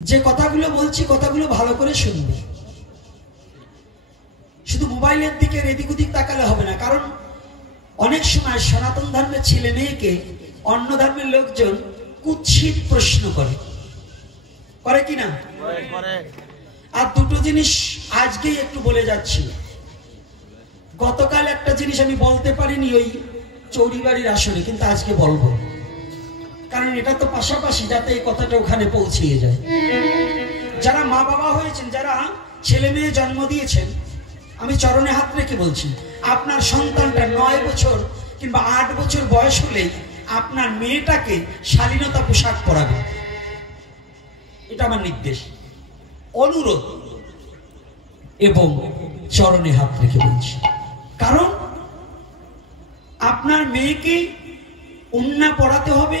যে কথাগুলো বলছি কথাগুলো ভালো করে শুনবে। শুধু মোবাইলের দিকে এদিক ওদিক তাকালে হবে না, কারণ অনেক সময় সনাতন ধর্মের ছেলে মেয়েকে অন্য ধর্মের লোকজন কুৎসিত প্রশ্ন করে কিনা। আর দুটো জিনিস আজকেই একটু বলে যাচ্ছি। গতকাল একটা জিনিস আমি বলতে পারিনি ওই চৌরিবাড়ির আসরে, কিন্তু আজকে বলবো, কারণ এটা তো পাশাপাশি, যাতে এই কথাটা ওখানে পৌঁছিয়ে যায়। যারা মা বাবা হয়েছেন, যারা ছেলে মেয়ে জন্ম দিয়েছেন, আমি চরণে হাত রেখে বলছি, আপনার সন্তানটা 9 বছর কিংবা 8 বছর বয়স হলেই আপনার মেয়েটাকে শালীনতা পোশাক পরাবে। এটা আমার নির্দেশ, অনুরোধ এবং চরণে হাত রেখে বলছি। কারণ আপনার মেয়েকে উন্না পড়াতে হবে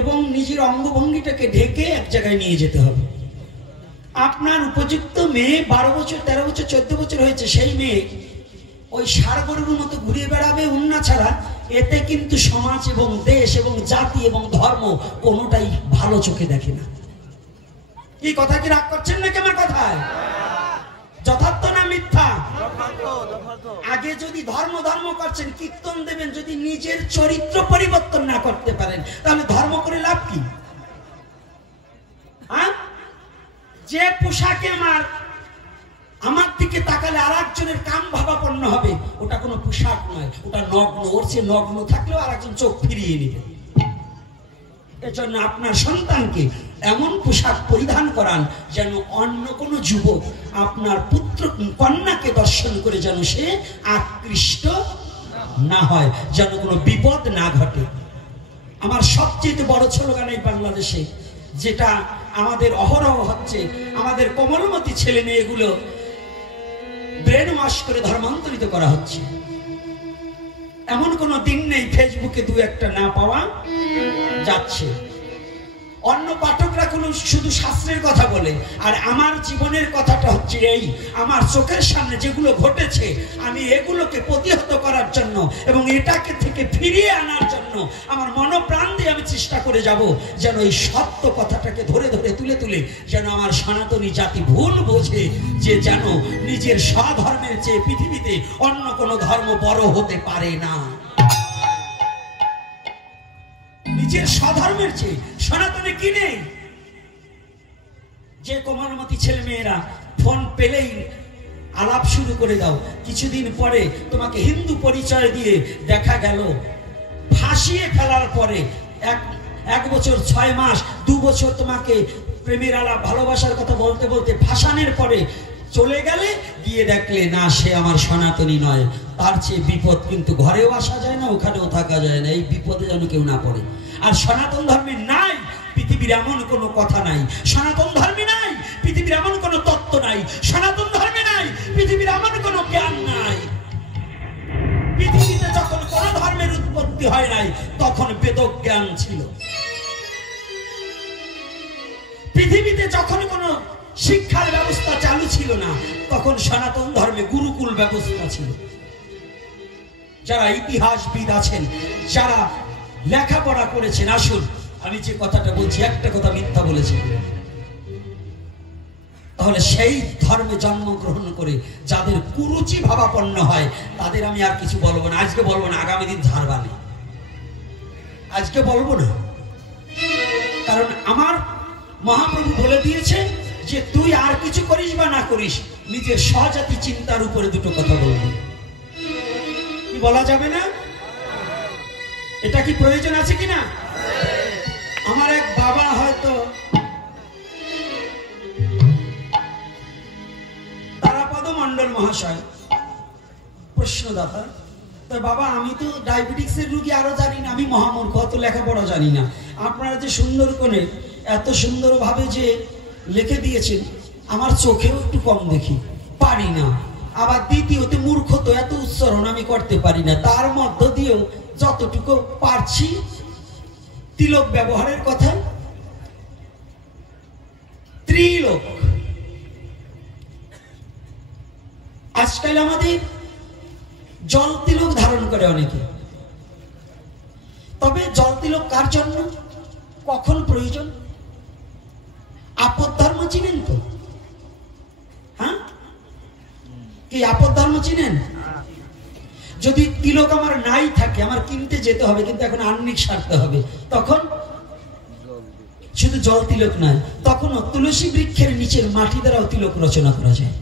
এবং নিজের অঙ্গভঙ্গিটাকে ঢেকে এক জায়গায় নিয়ে যেতে হবে। আপনার উপযুক্ত মেয়ে 12 বছর 13 বছর 14 বছর হয়েছে, সেই মেয়ে ওই ষাঁড় গরুর মতো ঘুরিয়ে বেড়াবে উন্না ছাড়া, এতে কিন্তু সমাজ এবং দেশ এবং জাতি এবং ধর্ম কোনোটাই ভালো চোখে দেখে না। এই কথা কি রাগ করছেন নাকি আমার কথায়? যথার্থ না মিথ্যা? আগে যদি ধর্ম ধর্ম করছেন, কীর্তন দেবেন, যদি নিজের চরিত্র পরিবর্তন না করতে পারেন, তাহলে ধর্ম করে লাভ কি? যে পোশাকে আমার দিকে তাকালে আর একজনের কাম ভাবাপন্ন হবে, ওটা কোনো পোশাক নয়, ওটা নগ্ন। ওর চেয়ে নগ্ন থাকলেও আর একজন চোখ ফিরিয়ে নেবে। এজন্য আপনার সন্তানকে এমন পোশাক পরিধান করান যেন অন্য কোনো যুবক আপনার পুত্র কন্যাকে দর্শন করে যেন সে আকৃষ্ট না হয়, যেন কোনো বিপদ না ঘটে। আমার সবচেয়ে বড় স্লোগান এই বাংলাদেশে, যেটা আমাদের অহরহ হচ্ছে, আমাদের কোমলমতি ছেলে মেয়েগুলো ব্রেন ওয়াশ করে ধর্মান্তরিত করা হচ্ছে। এমন কোনো দিন নেই ফেসবুকে 2-1টা না পাওয়া যাচ্ছে। অন্য পাঠকরা কোনো শুধু শাস্ত্রের কথা বলে, আর আমার জীবনের কথাটা হচ্ছে এই, আমার চোখের সামনে যেগুলো ঘটেছে, আমি এগুলোকে প্রতিহত করার জন্য এবং এটাকে থেকে ফিরিয়ে আনার জন্য আমার মনোপ্রাণ দিয়ে আমি চেষ্টা করে যাব, যেন এই সত্য কথাটাকে ধরে ধরে তুলে তুলে যেন আমার সনাতনী জাতি ভুল বোঝে যে যেন নিজের স্বধর্মের চেয়ে পৃথিবীতে অন্য কোনো ধর্ম বড় হতে পারে না। নিজের স্বধর্মের চেয়ে সনাতনে কি নেই? যে কোমলমতি ছেলে মেয়েরা ফোন পেলেই আলাপ শুরু করে দাও, কিছুদিন পরে তোমাকে হিন্দু পরিচয় দিয়ে দেখা গেল ফাঁসিয়ে ফেলার পরে 1 বছর 6 মাস 2 বছর তোমাকে প্রেমের আলাপ ভালোবাসার কথা বলতে বলতে ফাঁসানোর পরে চলে গেলে, গিয়ে দেখলে না সে আমার সনাতনী নয়। তার চেয়ে বিপদ কিন্তু ঘরেও আসা যায় না, ওখানেও থাকা যায় না। এই বিপদে যেন কেউ না পড়ে। আর সনাতন ধর্মে নাই পৃথিবীর এমন কোনো কথা নাই, সনাতন ধর্মে নাই পৃথিবীর এমন কোনো তত্ত্ব নাই, সনাতন ধর্মে নাই পৃথিবীর এমন কোনো জ্ঞান নাই। পৃথিবীতে যখন কোনো ধর্মের উৎপত্তি হয় নাই, তখন বেদ জ্ঞান ছিল। পৃথিবীতে যখন কোনো শিক্ষার ব্যবস্থা চালু ছিল না, তখন সনাতন ধর্মে গুরুকুল ব্যবস্থা ছিল। যারা ইতিহাসবিদ আছেন, যারা লেখাপড়া করেছেন, আসুন আমি যে কথাটা বলছি, একটা কথা মিথ্যা বলেছি, তাহলে সেই ধর্মে জন্মগ্রহণ করে যাদের কুরুচি ভাবাপন্ন হয়, তাদের আমি আর কিছু বলবো না। আজকে বলবো না, আগামী দিন ঝাড়বানি। আজকে বলবো না, কারণ আমার মহাপ্রভু বলে দিয়েছে যে তুই আর কিছু করিস বা না করিস, নিজের স্বজাতি চিন্তার উপরে দুটো কথা বলবি। কি বলা যাবে না? এটা কি প্রয়োজন আছে কিনা? আমার এক বাবা, হয়তো তারাপদ মন্ডল মহাশয়, প্রশ্নদাতা। তো বাবা, আমি তো ডায়াবেটিক্সের রোগী, আরো জানি না, আমি মহামূর্খ, অত লেখাপড়া জানি না। আপনারা যে সুন্দর করে এত সুন্দরভাবে যে লিখে দিয়েছেন, আমার চোখেও একটু কম দেখি, পারি না। আবার দ্বিতীয়তে মূর্খ, তো এত উচ্চারণ আমি করতে পারি না। তার মধ্য দিয়েও যতটুকু পারছি, তিলক ব্যবহারের কথা, ত্রিলোক। আজকাল আমাদের জল তিলক ধারণ করে অনেকে, তবে জল তিলক কার জন্য, কখন প্রয়োজন? আপদ ধর্ম চিনেন তো? হ্যাঁ, কি আপদ ধর্ম চিনেন? যদি তিলক আমার নাই থাকে, আমার কিনতে যেতে হবে, কিন্তু এখন আহ্নিক সারতে হবে, তখন শুধু জল তিলক নয়, তখনও তুলসী বৃক্ষের নিচের মাটি দ্বারাও তিলক রচনা করা যায়।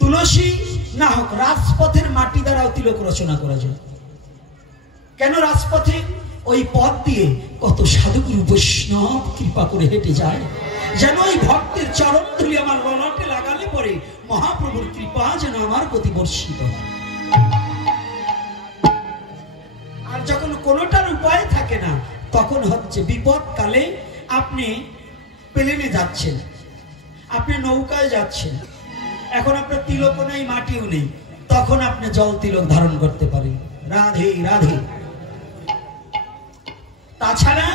তুলসী না হোক, রাজপথের মাটি দ্বারাও তিলক রচনা করা যায়। কেন? রাজপথে ওই পথ দিয়ে কত সাধুগুরু বৈষ্ণব কৃপা করে হেঁটে যায়, যেন ওই ভক্তের চরণ ধুলি আমার ললাটে লাগালে পরে মহাপ্রভুর কৃপা যেন আমার প্রতি বর্ষিত হয়। আর যখন কোনোটার উপায় থাকে না, তখন হচ্ছে বিপদ কালে আপনি প্লেনে যাচ্ছেন, আপনি নৌকায় যাচ্ছেন, এখন আপনার তিলকও নেই, মাটিও নেই, তখন আপনি জল তিলক ধারণ করতে পারেন। রাধে রাধে। তাছাড়া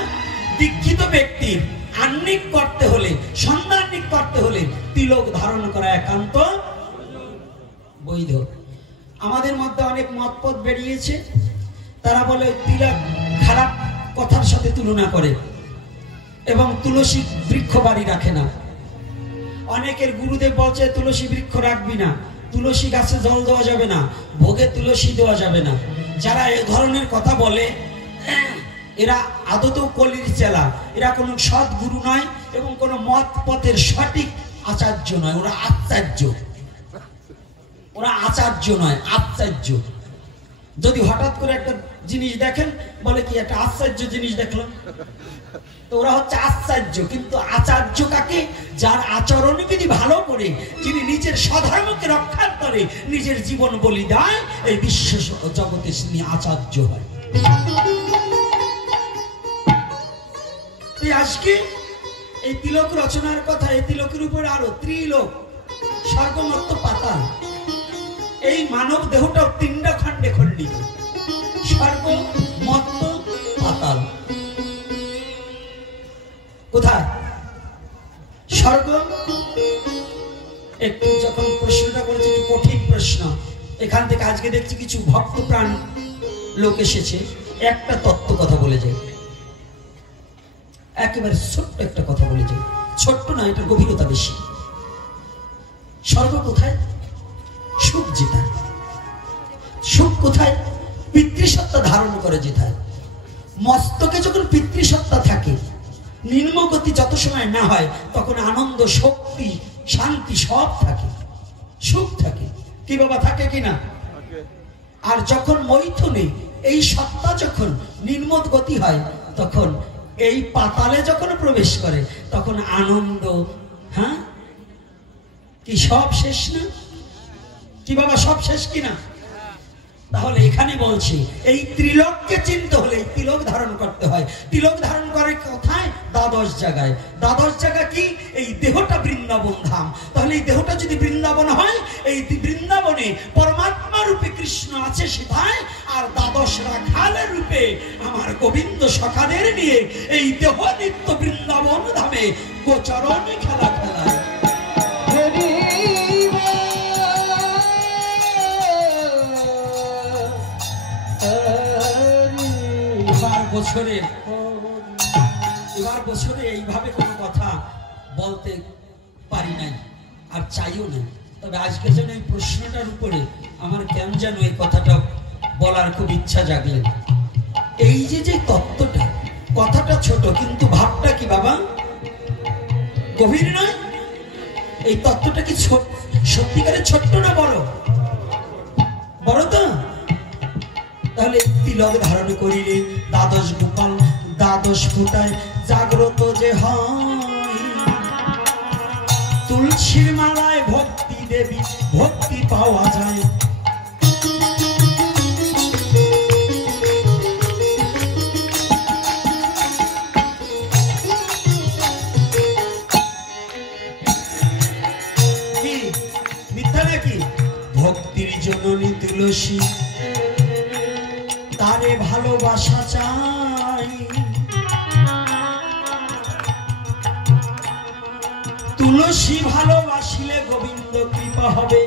দীক্ষিত ব্যক্তির আহ্নিক করতে হলে, সন্ধ্যাহ্নিক করতে হলে তিলক ধারণ করা একান্ত বৈধ। আমাদের মধ্যে অনেক মতপথ বেরিয়েছে, তারা বলে তিলক খারাপ কথার সাথে তুলনা করে এবং তুলসী বৃক্ষ বাড়ি রাখে না। অনেকের গুরুদেব বলছে তুলসী বৃক্ষ রাখবি না, তুলসী গাছে জল দেওয়া যাবে না, ভোগে তুলসী দেওয়া যাবে না। যারা এই ধরনের কথা বলে এরা আদতেও কলির চেলা, এরা কোনো সৎ গুরু নয় এবং কোনো মত পথের সঠিক আচার্য নয়, ওরা আচার্য, ওরা আচার্য নয়, আচার্য। যদি হঠাৎ করে একটা জিনিস দেখেন, বলে কি একটা আশ্চর্য জিনিস দেখলাম, তো ওরা হচ্ছে আশ্চর্য। কিন্তু আচার্য কাকে? যার আচরণ বিধি ভালো করে, যিনি নিজের স্বধর্মকে রক্ষা করে নিজের জীবন বলি দেয়, এই বিশ্ব জগতে তিনি আচার্য হয়। আজকে এই তিলক রচনার কথা, এই তিলকের উপরে আরো ত্রিলোক, স্বর্গ, মর্ত, পাতাল। এই মানব দেহটাও তিনটা খণ্ডে খণ্ডিত, স্বর্গ, মর্ত, পাতাল। কোথায়? স্বর্গ। একটু যখন প্রশ্নটা করেছে, একটু কঠিন প্রশ্ন, এখান থেকে আজকে দেখছি কিছু ভক্ত প্রাণ লোক এসেছে, একটা তত্ত্ব কথা বলে যায়, একেবারে ছোট্ট একটা কথা বলে যায়। ছোট্ট না, এটার গভীরতা বেশি। স্বর্গ কোথায়? সুখ যেটায়। সুখ কোথায়? পিতৃসত্তা ধারণ করে যেটায়। মস্তকে যখন পিতৃসত্তা থাকে, নিম্নগতি যত সময় না হয়, তখন আনন্দ, শক্তি, শান্তি সব থাকে, সুখ থাকে। কি বাবা, থাকে কিনা? আর যখন মৈথুনে এই সত্তা যখন নিম্ন গতি হয়, তখন এই পাতালে যখন প্রবেশ করে, তখন আনন্দ, হ্যাঁ, কি সব শেষ না? কি বাবা, সব শেষ কিনা? তাহলে এখানে বলছি, এই ত্রিলোককে চিনতে হলে তিলক ধারণ করতে হয়। তিলক ধারণ করে কোথায়? দ্বাদশ জায়গায়। দ্বাদশ জায়গা কি? এই দেহটা বৃন্দাবন ধাম। তাহলে এই দেহটা যদি বৃন্দাবন হয়, এই বৃন্দাবনে পরমাত্মা রূপে কৃষ্ণ আছে সেটাই, আর দ্বাদশ রাখালের রূপে আমার গোবিন্দ সখাদের নিয়ে এই দেহ নিত্য বৃন্দাবন ধামে গোচরণে খেলা খেলায়। এবার বছরে এইভাবে কোনো কথা বলতে পারি নাই, আর চাইও না। তবে আজকে যেন এই প্রশ্নটার উপরে আমার কেন যেন এই কথাটা বলার খুব ইচ্ছা জাগলেন। এই যে যে তত্ত্বটা, কথাটা ছোট, কিন্তু ভাবটা কি বাবা গভীর নয়? এই তত্ত্বটা কি সত্যিকারের ছোট্ট না বড়? বড় তো। তাহলে তিলক ধারণ করিলে দ্বাদশ গোপাল দ্বাদশ ফুটায় জাগ্রত যে হয়, তুলসীর মালায় ভক্তি দেবী ভক্তি পাওয়া যায়। কি মিথ্যা নাকি? ভক্তির জননী তুলসী, তারে ভালোবাসা চাই। তুলসী ভালোবাসিলে গোবিন্দ কৃপা হবে,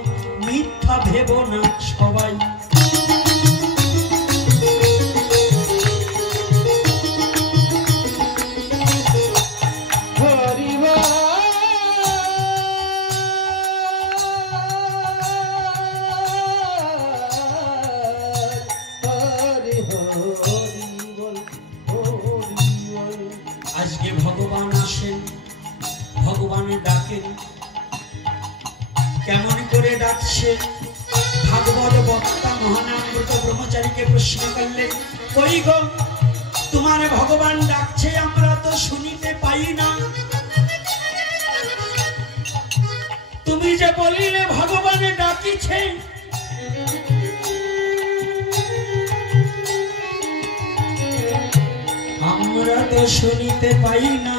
মিথ্যা ভেব না সবাই। যে ভগবান আসেন, ভগবানের ডাকেন, কেমন করে ডাকছে? ভাগবত বক্তা মহানামৃত ব্রহ্মচারীকে প্রশ্ন করলেন, কই গো তোমার ভগবান ডাকছে, আমরা তো শুনিতে পাই না। তুমি যে বলিলে ভগবানে ডাকিছে, আমরা তো শুনিতে পাই না।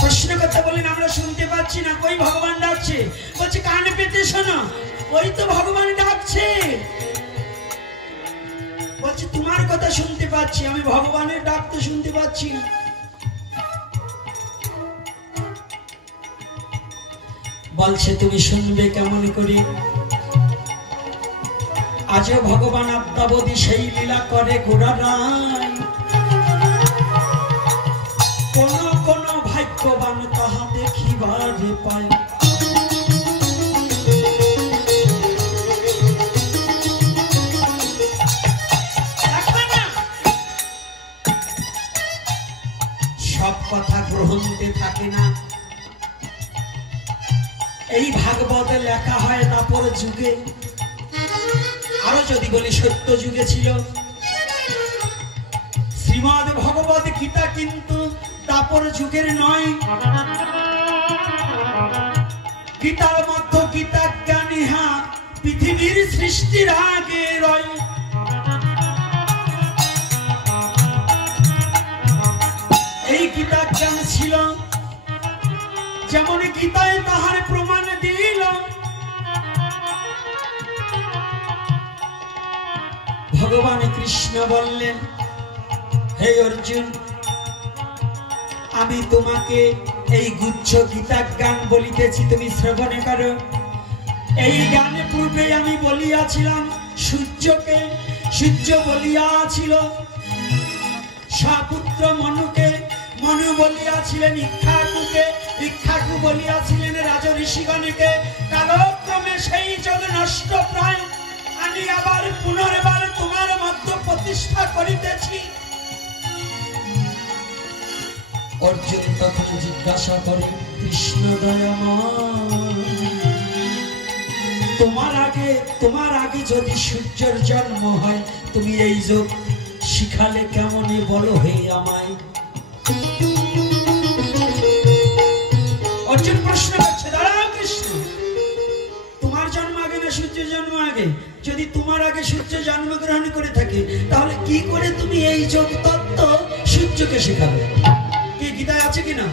প্রশ্ন করতে বলেন, আমরা শুনতে পাচ্ছি না, কই ভগবান ডাকছে? বলছে কান পেতে শোনো, ওই তো ভগবান ডাকছে। বলছে তোমার কথা শুনতে পাচ্ছি, আমি ভগবানের ডাক তো শুনতে পাচ্ছি না। বলছে তুমি শুনবে কেমন করে? আজও ভগবান আদ্যাবধি সেই লীলা করে গোড়ারায়, কোন কোন ভাগ্যবান তাহা দেখিবারে পায়। সব কথা গ্রহণতে থাকে না। এই ভাগবতে লেখা হয় তারপর যুগে, আরো যদি বলি সত্য যুগে ছিল। শ্রীমদ ভগবত গীতা কিন্তু তারপর যুগের নয়। গীতার মধ্যে গীতা জ্ঞান ইহা পৃথিবীর সৃষ্টির আগে রয়। এই গীতা জ্ঞান ছিল, যেমন গীতায় তাহার প্রমাণ দিল। ভগবান কৃষ্ণ বললেন, হে অর্জুন, আমি তোমাকে এই গুচ্ছ গীতা জ্ঞান বলিতেছি, তুমি শ্রবণ করো। এই জ্ঞানে পূর্বে আমি বলিয়াছিলাম সূর্যকে, সূর্য বলিয়াছিল সাপুত্র মনুকে, মনু বলিয়াছিলেন ইক্ষাকুকে, ইক্ষাকু বলিয়াছিলেন রাজঋষিগণকে। কালক্রমে সেই যোগ নষ্ট প্রায়, আমি আবার পুনর্বার তোমার মধ্যে প্রতিষ্ঠা করিতেছি। অর্জুন তখন জিজ্ঞাসা করে, কৃষ্ণ দয়াময়, তোমার আগে যদি সূর্যের জন্ম হয়, তুমি এই যোগ শিখালে কেমনে বলো হে আমায়? অর্জুন প্রশ্ন করছে, দাঁড়াও কৃষ্ণ, তোমার জন্ম আগে না সূর্যের জন্ম আগে? যদি তোমার আগে সূর্য জন্মগ্রহণ করে থাকে, তাহলে কি করে তুমি এই যোগ তত্ত্ব সূর্যকে শেখাবে? কি গীতায় আছে কিনা?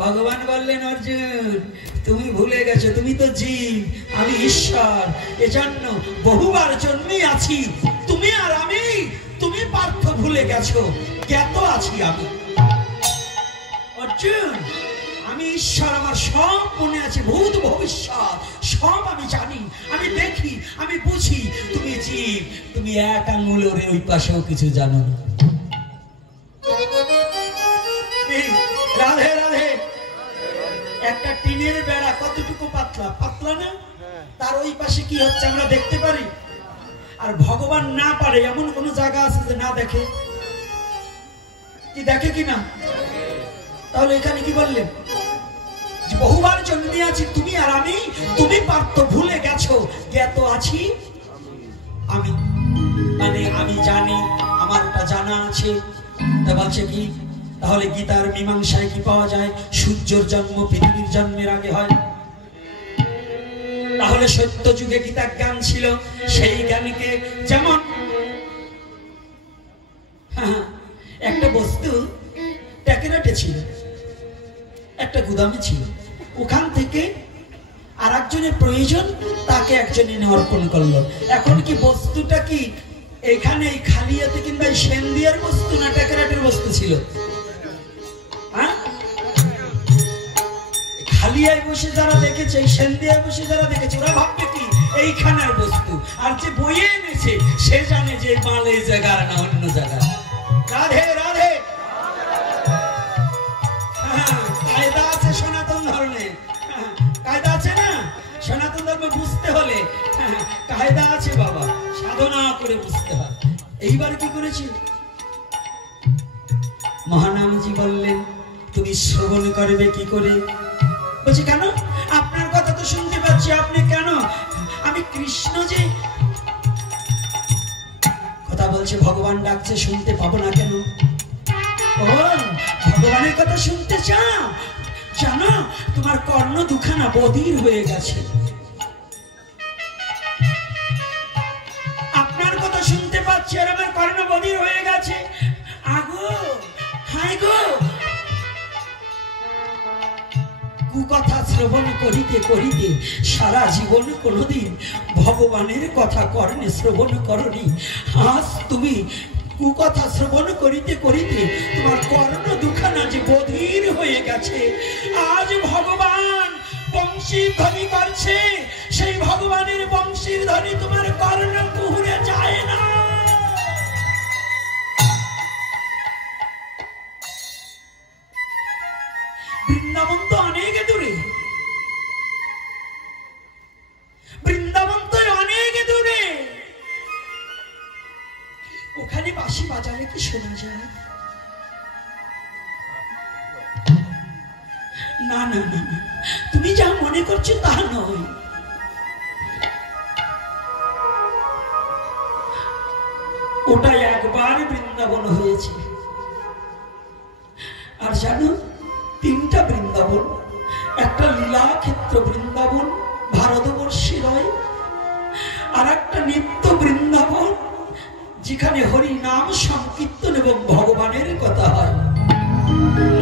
ভগবান বললেন, অর্জুন তুমি ভুলে গেছো, তুমি তো জীব, আমি ঈশ্বর, এজন্য বহুবার জন্মে আছি। তুমি আর আমি, তুমি পার্থ ভুলে গেছো, জ্ঞাত আছি আমি। অর্জুন, আমি ঈশ্বর, আমার সব মনে আছে, ভূত ভবিষ্যৎ সব আমি জানি, আমি দেখি, আমি বুঝি। তুমি জীব, তুমি এক আঙুলের ওই পাশেও কিছু জানো না। রাধে রাধে। একটা টিনের বেড়া কতটুকু পাতলা, পাতলা না? তার ওই পাশে কি হচ্ছে আমরা দেখতে পারি। আর ভগবান না পারে এমন কোন জায়গা আছে যে না দেখে? কি দেখে কিনা? তাহলে এখানে কি বললেন? বহুবার জন্মে আছি তুমি আর আমি, তুমি পার্থ ভুলে গেছো, জ্ঞাত আছি আমি। মানে আমি জানি, আমার ওটা জানা আছে। তা বলছে কি, তাহলে গীতার মীমাংসায় কি পাওয়া যায়? সূর্যের জন্ম পৃথিবীর জন্মের আগে হয়। তাহলে সত্য যুগে গীতা জ্ঞান ছিল, সেই জ্ঞানকে যেমন একটা বস্তু ট্যাকেরাটে ছিল, একটা গুদামে ছিল, ওখান থেকে আর একজনের প্রয়োজন, তাকে একজন এনে অর্পণ করলো। এখন কি বস্তুটা কি এখানে এই খালিয়াতে কিংবা সেন্দিয়ার বস্তু না ট্যাকেরাটের বস্তু ছিল? খালিয়ায় বসে যারা দেখেছে, সেন্দিয়ায় বসে যারা দেখেছে, ওরা ভাববে কি এইখানের বস্তু। আর যে বইয়ে এনেছে সে জানে যে মাল এই জায়গার না অন্য জায়গা। রাধে রাধে। কায়দা আছে সনাতন ধর্মে, কায়দা আছে না? সনাতন ধর্ম বুঝতে হলে কায়দা আছে বাবা, সাধনা করে বুঝতে হয়। এইবার কি করেছি? মহানামজি বললেন, তুমি শ্রবণ করবে কি করে? বলছে, কেন? আপনার কথা তো শুনতে পাচ্ছি, আপনি কেন? আমি কৃষ্ণ যে কথা বলছে, ভগবান ডাকছে, শুনতে পাবো না কেন? ও, ভগবানের কথা শুনতে চাও? জানো, তোমার কর্ণ দুখানা বধির হয়ে গেছে। আপনার কথা শুনতে পাচ্ছি আর আমার কর্ণ বধির হয়ে গেছে। আগো, হাই গো, কুকথা শ্রবণ করিতে করিতে সারা জীবন কোনদিন ভগবানের কথা কর্ণে শ্রবণ করনি। আজ তুমি কুকথা শ্রবণ করিতে করিতে তোমার কর্ণ দুখানা যে বধির হয়ে গেছে। আজ ভগবান বংশী ধ্বনি করছে, সেই ভগবানের বংশীর ধ্বনি তোমার কর্ণ কুহুরে যায় না। বৃন্দাবন তো অনেক দূরে, বৃন্দাবন তো অনেক দূরে। ওখানে বাঁশি বাজালে কি শোনা যায়? না না না, তুমি যা মনে করছো তা নয়। ওটা একবার বৃন্দাবন হয়েছে। আর জানো, তিনটা বৃন্দাবন। একটা লীলা ক্ষেত্র বৃন্দাবন, ভারতবর্ষে নয়। আর একটা নিত্য বৃন্দাবন, যেখানে হরি নাম সংকীর্তন এবং ভগবানের কথা হয়,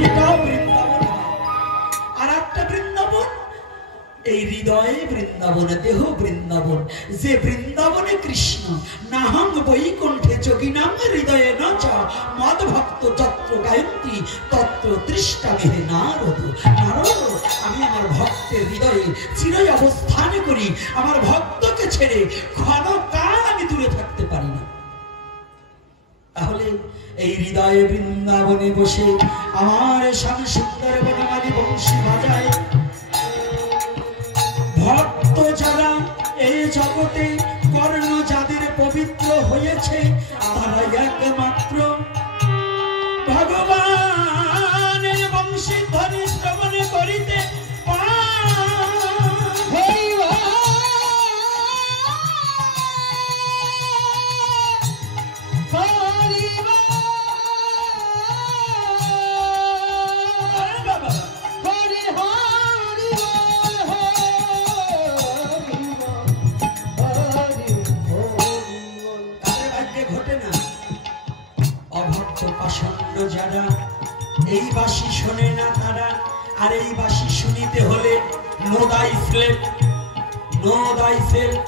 এটাও বৃন্দাবন। আর একটা বৃন্দাবন এই হৃদয়ে বৃন্দাবন, দেহ বৃন্দাবন। যে বৃন্দাবনে কৃষ্ণ নাহং বৈকুণ্ঠে যোগিনাং হৃদয়ে ন চ মদ ভক্ত যত্র গায়ত্রী তত্র তৃষ্টা মেহে নারদ। নারদ, আমি আমার ভক্তের হৃদয়ে চিরই অবস্থান করি। আমার ভক্তকে ছেড়ে ক্ষণকাল আমি দূরে থাকতে পারি না। তাহলে এই হৃদয়ে বৃন্দাবনে বসে আমার স্বামী সুন্দর বনমালী বংশী বাজায়। ভক্ত যারা এই জগতে কর্ণ যাদের পবিত্র হয়েছে, তারা একমাত্র ভগবানের বংশী ধ্বনি শ্রবণ করিতে যারা এই বাঁশি শোনে না তারা। আর এই বাঁশি শুনিতে হলে নো দাই সেলফ, নো দাই সেলফ।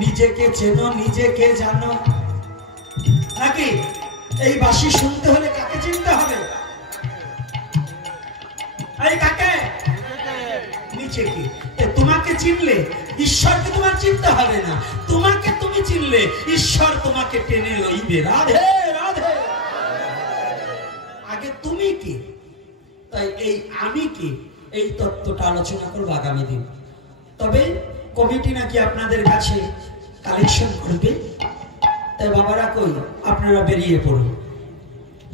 নিজেকে চেনো, নিজেকে জানো। নাকি এই বাঁশি শুনতে হলে কাকে চিনতে হবে? এই কাকে? নিজেকে। তোমাকে চিনলে ঈশ্বরকে তোমার চিনতে হবে না। তোমাকে তুমি চিনলে ঈশ্বর তোমাকে টেনে লইবে। রাধে রাধে। আগে তুমি কে, তাই এই আমি কে, এই তত্ত্বটা আলোচনা করবো আগামী দিন। তবে কমিটি নাকি আপনাদের কাছে কালেকশন করবে। তাই বাবারা কই, আপনারা বেরিয়ে পড়ুন।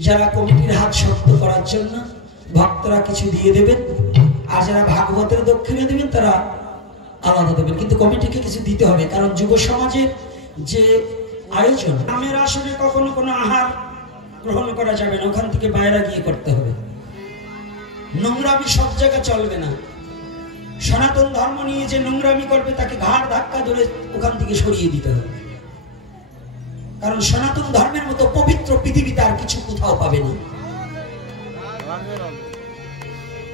যারা কমিটির হাত শক্ত করার জন্য ভক্তরা কিছু দিয়ে দেবেন, আর যারা ভাগবতের দক্ষিণে দেবেন তারা আলাদা দেবেন। কিন্তু কমিটিকে কিছু দিতে হবে, কারণ যুব সমাজের যে আয়োজন, আমের আসনে কখনো কোনো আহার গ্রহণ করা যাবে না, ওখান থেকে বাইরে গিয়ে করতে হবে। নোংরামি সব জায়গায় চলবে না। সনাতন ধর্ম নিয়ে যে নোংরামি করবে তাকে ঘাড় ধাক্কা ধরে ওখান থেকে সরিয়ে দিতে হবে। কারণ সনাতন ধর্মের মতো পবিত্র পৃথিবীতে আর কিছু কোথাও পাবে না।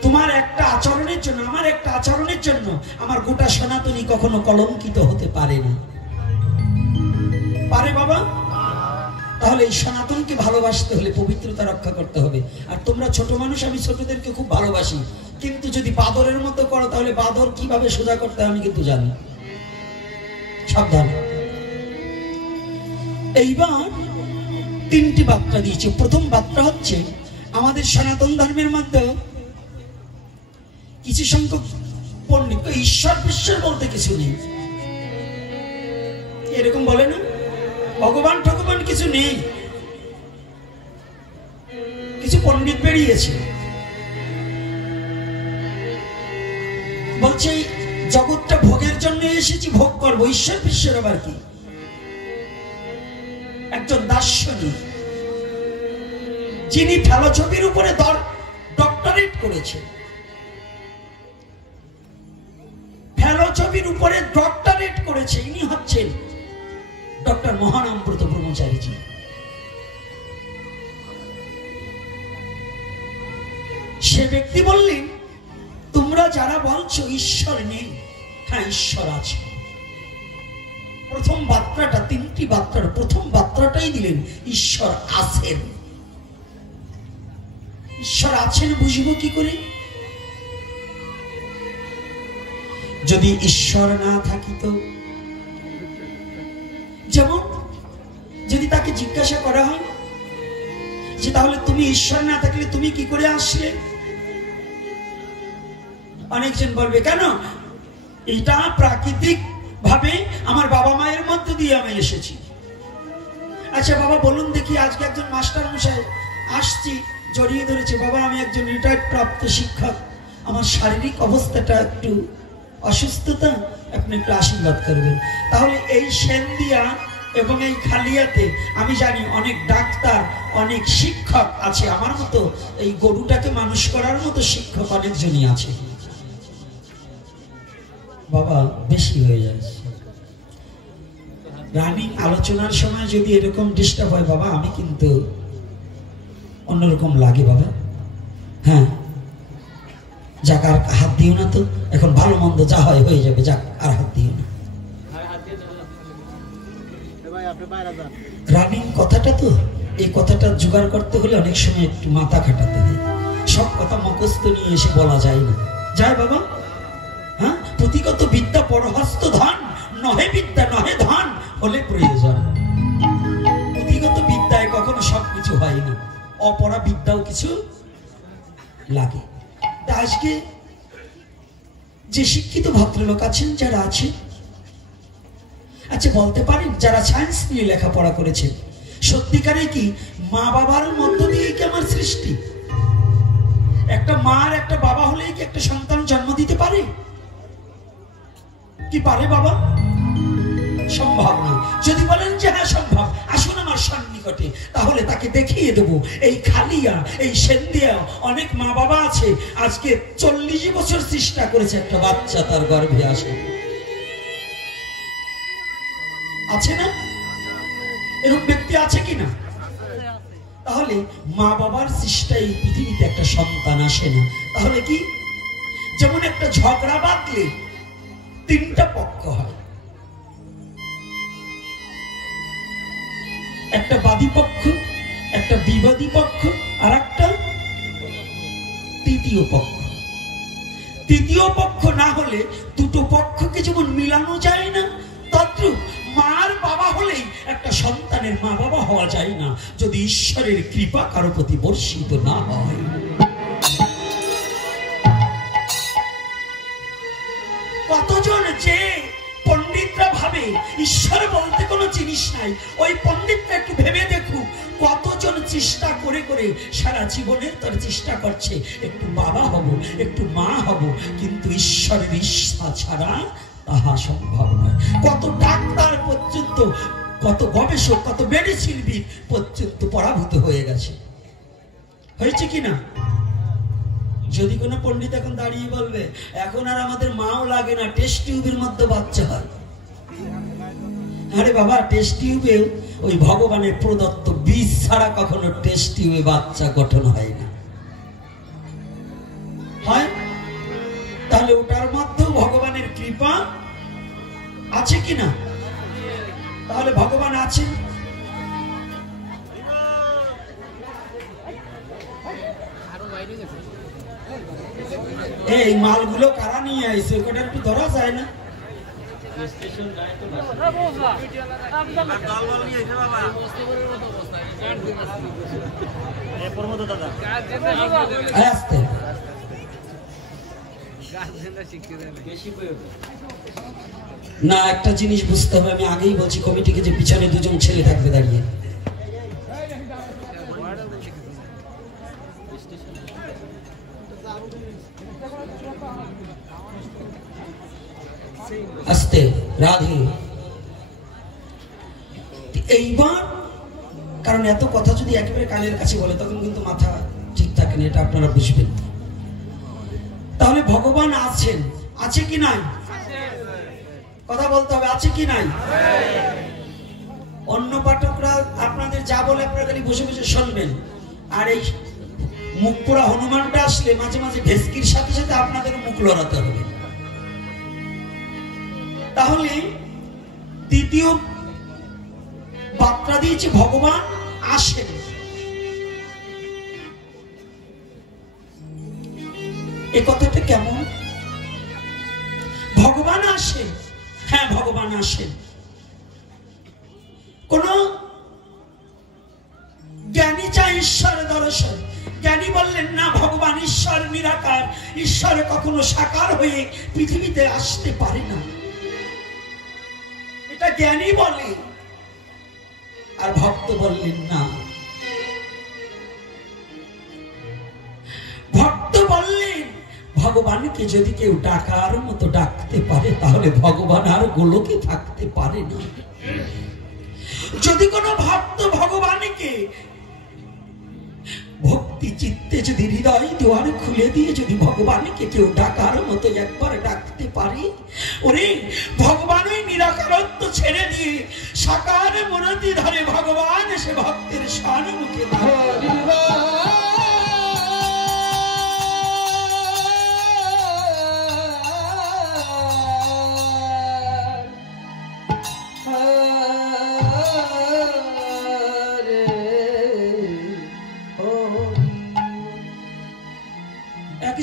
তোমার একটা আচরণের জন্য, আমার একটা আচরণের জন্য আমার গোটা সনাতনী কখনো কলঙ্কিত হতে পারে না। পারে বাবা? তাহলে এই সনাতনকে ভালোবাসতে হলে পবিত্রতা রক্ষা করতে হবে। আর তোমরা ছোট মানুষ, আমি ছোটদেরকে খুব ভালোবাসি, কিন্তু যদি বাদরের মতো করো তাহলে বাদর কিভাবে সোজা করতে হয় আমি কিন্তু জানি। সাবধান। এইবার তিনটি বার্তা দিয়েছে। প্রথম বার্তা হচ্ছে, আমাদের সনাতন ধর্মের মধ্যে কিছু সংখ্যক পণ্ডিত ঈশ্বর বিশ্বের বলতে কিছু নেই, এরকম বলে না, ভগবান ঠগবান কিছু নেই। কিছু পণ্ডিত বেরিয়েছে, বলছে জগৎটা ভোগের জন্য এসেছি, ভোগ করবো, ঈশ্বর বিশ্বের আবার কি। একজন দার্শনিক যিনি ফেলোছবির উপরে ডক্টরেট করেছেন, ফেলোছবির উপরে ডক্টরেট করেছে, ইনি হচ্ছেন ডক্টর মহানামব্রত ব্রহ্মচারীজি। সে ব্যক্তি বললেন, তোমরা যারা বলছো ঈশ্বর নেই, হ্যাঁ ঈশ্বর আছে। প্রথম বার্তাটা, 3টি বার্তার প্রথম বার্তাটাই দিলেন ঈশ্বর আছেন। ঈশ্বর আছেন বুঝবো কি করে? যদি ঈশ্বর না থাকিত, যেমন যদি তাকে জিজ্ঞাসা করা হয় যে তাহলে তুমি ঈশ্বর না থাকলে তুমি কি করে আসলে, অনেকজন বলবে কেন এটা প্রাকৃতিক ভাবে আমার বাবা মায়ের মধ্য দিয়ে আমি এসেছি। আচ্ছা বাবা বলুন দেখি, আজকে একজন মাস্টার মশাই আসছি, জড়িয়ে ধরেছে, বাবা আমি একজন রিটায়ার্ড প্রাপ্ত শিক্ষক, আমার শারীরিক অবস্থাটা একটু অসুস্থতা, আপনি একটু আশীর্বাদ করবেন। তাহলে এই সেন্দিয়া এবং এই খালিয়াতে আমি জানি অনেক ডাক্তার, অনেক শিক্ষক আছে, আমার মতো এই গরুটাকে মানুষ করার মতো শিক্ষক অনেকজনই আছে। বাবা বেশি হয়ে যাচ্ছে, রানিং আলোচনার সময় যদি এরকম ডিস্টার্ব হয় বাবা, আমি কিন্তু অন্যরকম লাগে বাবা। হ্যাঁ যাক, আর হাত দিও না তো, এখন ভালো মন্দ যা হয় হয়ে যাবে, যাক আর হাত দিও না। রানিং কথাটা তো, এই কথাটা জোগাড় করতে হলে অনেক সময় একটু মাথা খাটাতে হয়, সব কথা মুখস্থ নিয়ে এসে বলা যায় না। যায় বাবা, হ্যাঁ পুঁথিগত বিদ্যা পরহস্ত ধন, নহে বিদ্যা নহে ধন হলে প্রয়োজন। পুঁথিগত বিদ্যায় কখনো সবকিছু হয় না, অপরা বিদ্যাও কিছু লাগে। আজকে যে শিক্ষিত ভদ্রলোক আছেন, যারা আছে, আচ্ছা বলতে পারেন যারা সায়েন্স নিয়ে লেখাপড়া করেছেন, সত্যিকারে কি মা বাবার মধ্য দিয়ে কি আমার সৃষ্টি? একটা মার একটা বাবা হলেই কি একটা সন্তান জন্ম দিতে পারে? কি পারে বাবা? সম্ভব না। যদি বলেন যে হ্যাঁ সম্ভব, আসুন আমার সন্নিকটে, তাহলে তাকে দেখিয়ে দেবো এই খালিয়া, এই সেন্দিয়া অনেক মা বাবা আছে, আজকে 40 বছর চেষ্টা করেছে একটা বাচ্চা তার গর্ভে আসে, আছে না? এরকম ব্যক্তি আছে কিনা? তাহলে মা বাবার চেষ্টায় পৃথিবীতে একটা সন্তান আসে না। তাহলে কি, যেমন একটা ঝগড়া বাঁধলে 3টা পক্ষ হয়, একটা বাদী পক্ষ, একটা বিবাদী পক্ষ, আর একটা তৃতীয় পক্ষ। তৃতীয় পক্ষ না হলে দুটো পক্ষকে যেমন মিলানো যায় না, তদ্রূপ মার বাবা হলেই একটা সন্তানের মা বাবা হওয়া যায় না যদি ঈশ্বরের কৃপা কারো প্রতি বর্ষিত না হয়। কতজন যে পণ্ডিতরা ভাবে ঈশ্বর বলতে কোনো জিনিস নাই, ওই পণ্ডিতরা একটু ভেবে দেখুক কতজন চেষ্টা করে করে সারা জীবনের তার চেষ্টা করছে একটু বাবা হব, একটু মা হব, কিন্তু ঈশ্বরের ইচ্ছা ছাড়া তাহা সম্ভব নয়। কত ডাক্তার পর্যন্ত, কত গবেষক, কত মেডিসিনবিদ পর্যন্ত পরাভূত হয়ে গেছে, হয়েছে কিনা? যদি কোনো পণ্ডিত এখন দাঁড়িয়ে বলবে এখন আর আমাদের মাও লাগে না, টেস্ট টিউবের মধ্যে বাচ্চা হয়, আরে বাবা টেস্ট টিউবে ওই ভগবানের প্রদত্ত বীজ ছাড়া কখনো টেস্ট টিউবে বাচ্চা গঠন হয় না, হয়? তাহলে ওটার মধ্যেও ভগবানের কৃপা আছে কিনা? তাহলে ভগবান আছেন। এই মালগুলো কারা নিয়ে আইছে, ওটা একটু ধরা যায় না? না, একটা জিনিস বুঝতে হবে, আমি আগেই বলছি কমিটিকে, যে পিছনে 2জন ছেলে থাকবে দাঁড়িয়ে, আস্তে রাধে। এইবার কারণ এত কথা যদি একেবারে কানের কাছে বলে তখন কিন্তু মাথা ঠিক থাকে না, এটা আপনারা বুঝবেন। তাহলে ভগবান আছেন, আছে কি নাই? কথা বলতে হবে, আছে কি নাই? অন্য পাঠকরা আপনাদের যা বলে আপনারা খালি বসে বসে শুনবেন, আর এই মুখ পোড়া হনুমানটা আসলে মাঝে মাঝে ভেস্কির সাথে সাথে আপনাদের মুখ লড়াতে হবে। তাহলে দ্বিতীয় বার্তা দিয়েছে ভগবান আসেন। এ কথাটা কেমন? ভগবান আসেন, হ্যাঁ ভগবান আসেন। কোন জ্ঞানী চাই ঈশ্বর দর্শন। জ্ঞানী বললেন না, ভগবান ঈশ্বর নিরাকার, ঈশ্বর কখনো সাকার হয়ে পৃথিবীতে আসতে পারে না, এটা জ্ঞানী বলে। আর ভক্ত বললেন না, ভক্ত বললেন ভগবানকে যদি কেউ ডাকার মতো ডাকতে পারে তাহলে ভগবান আর গোলকে থাকতে পারে না। যদি কোনো ভক্ত ভগবানকে ভক্তি চিত্তে যদি হৃদয় দুয়ার খুলে দিয়ে যদি ভগবানকে কেউ ডাকার মতো একবার ডাকতে পারে, ওরে ভগবান ওই নিরাকারত্ব ছেড়ে দিয়ে সাকার মূর্তি ধরে ভগবান এসে ভক্তের সম্মুখে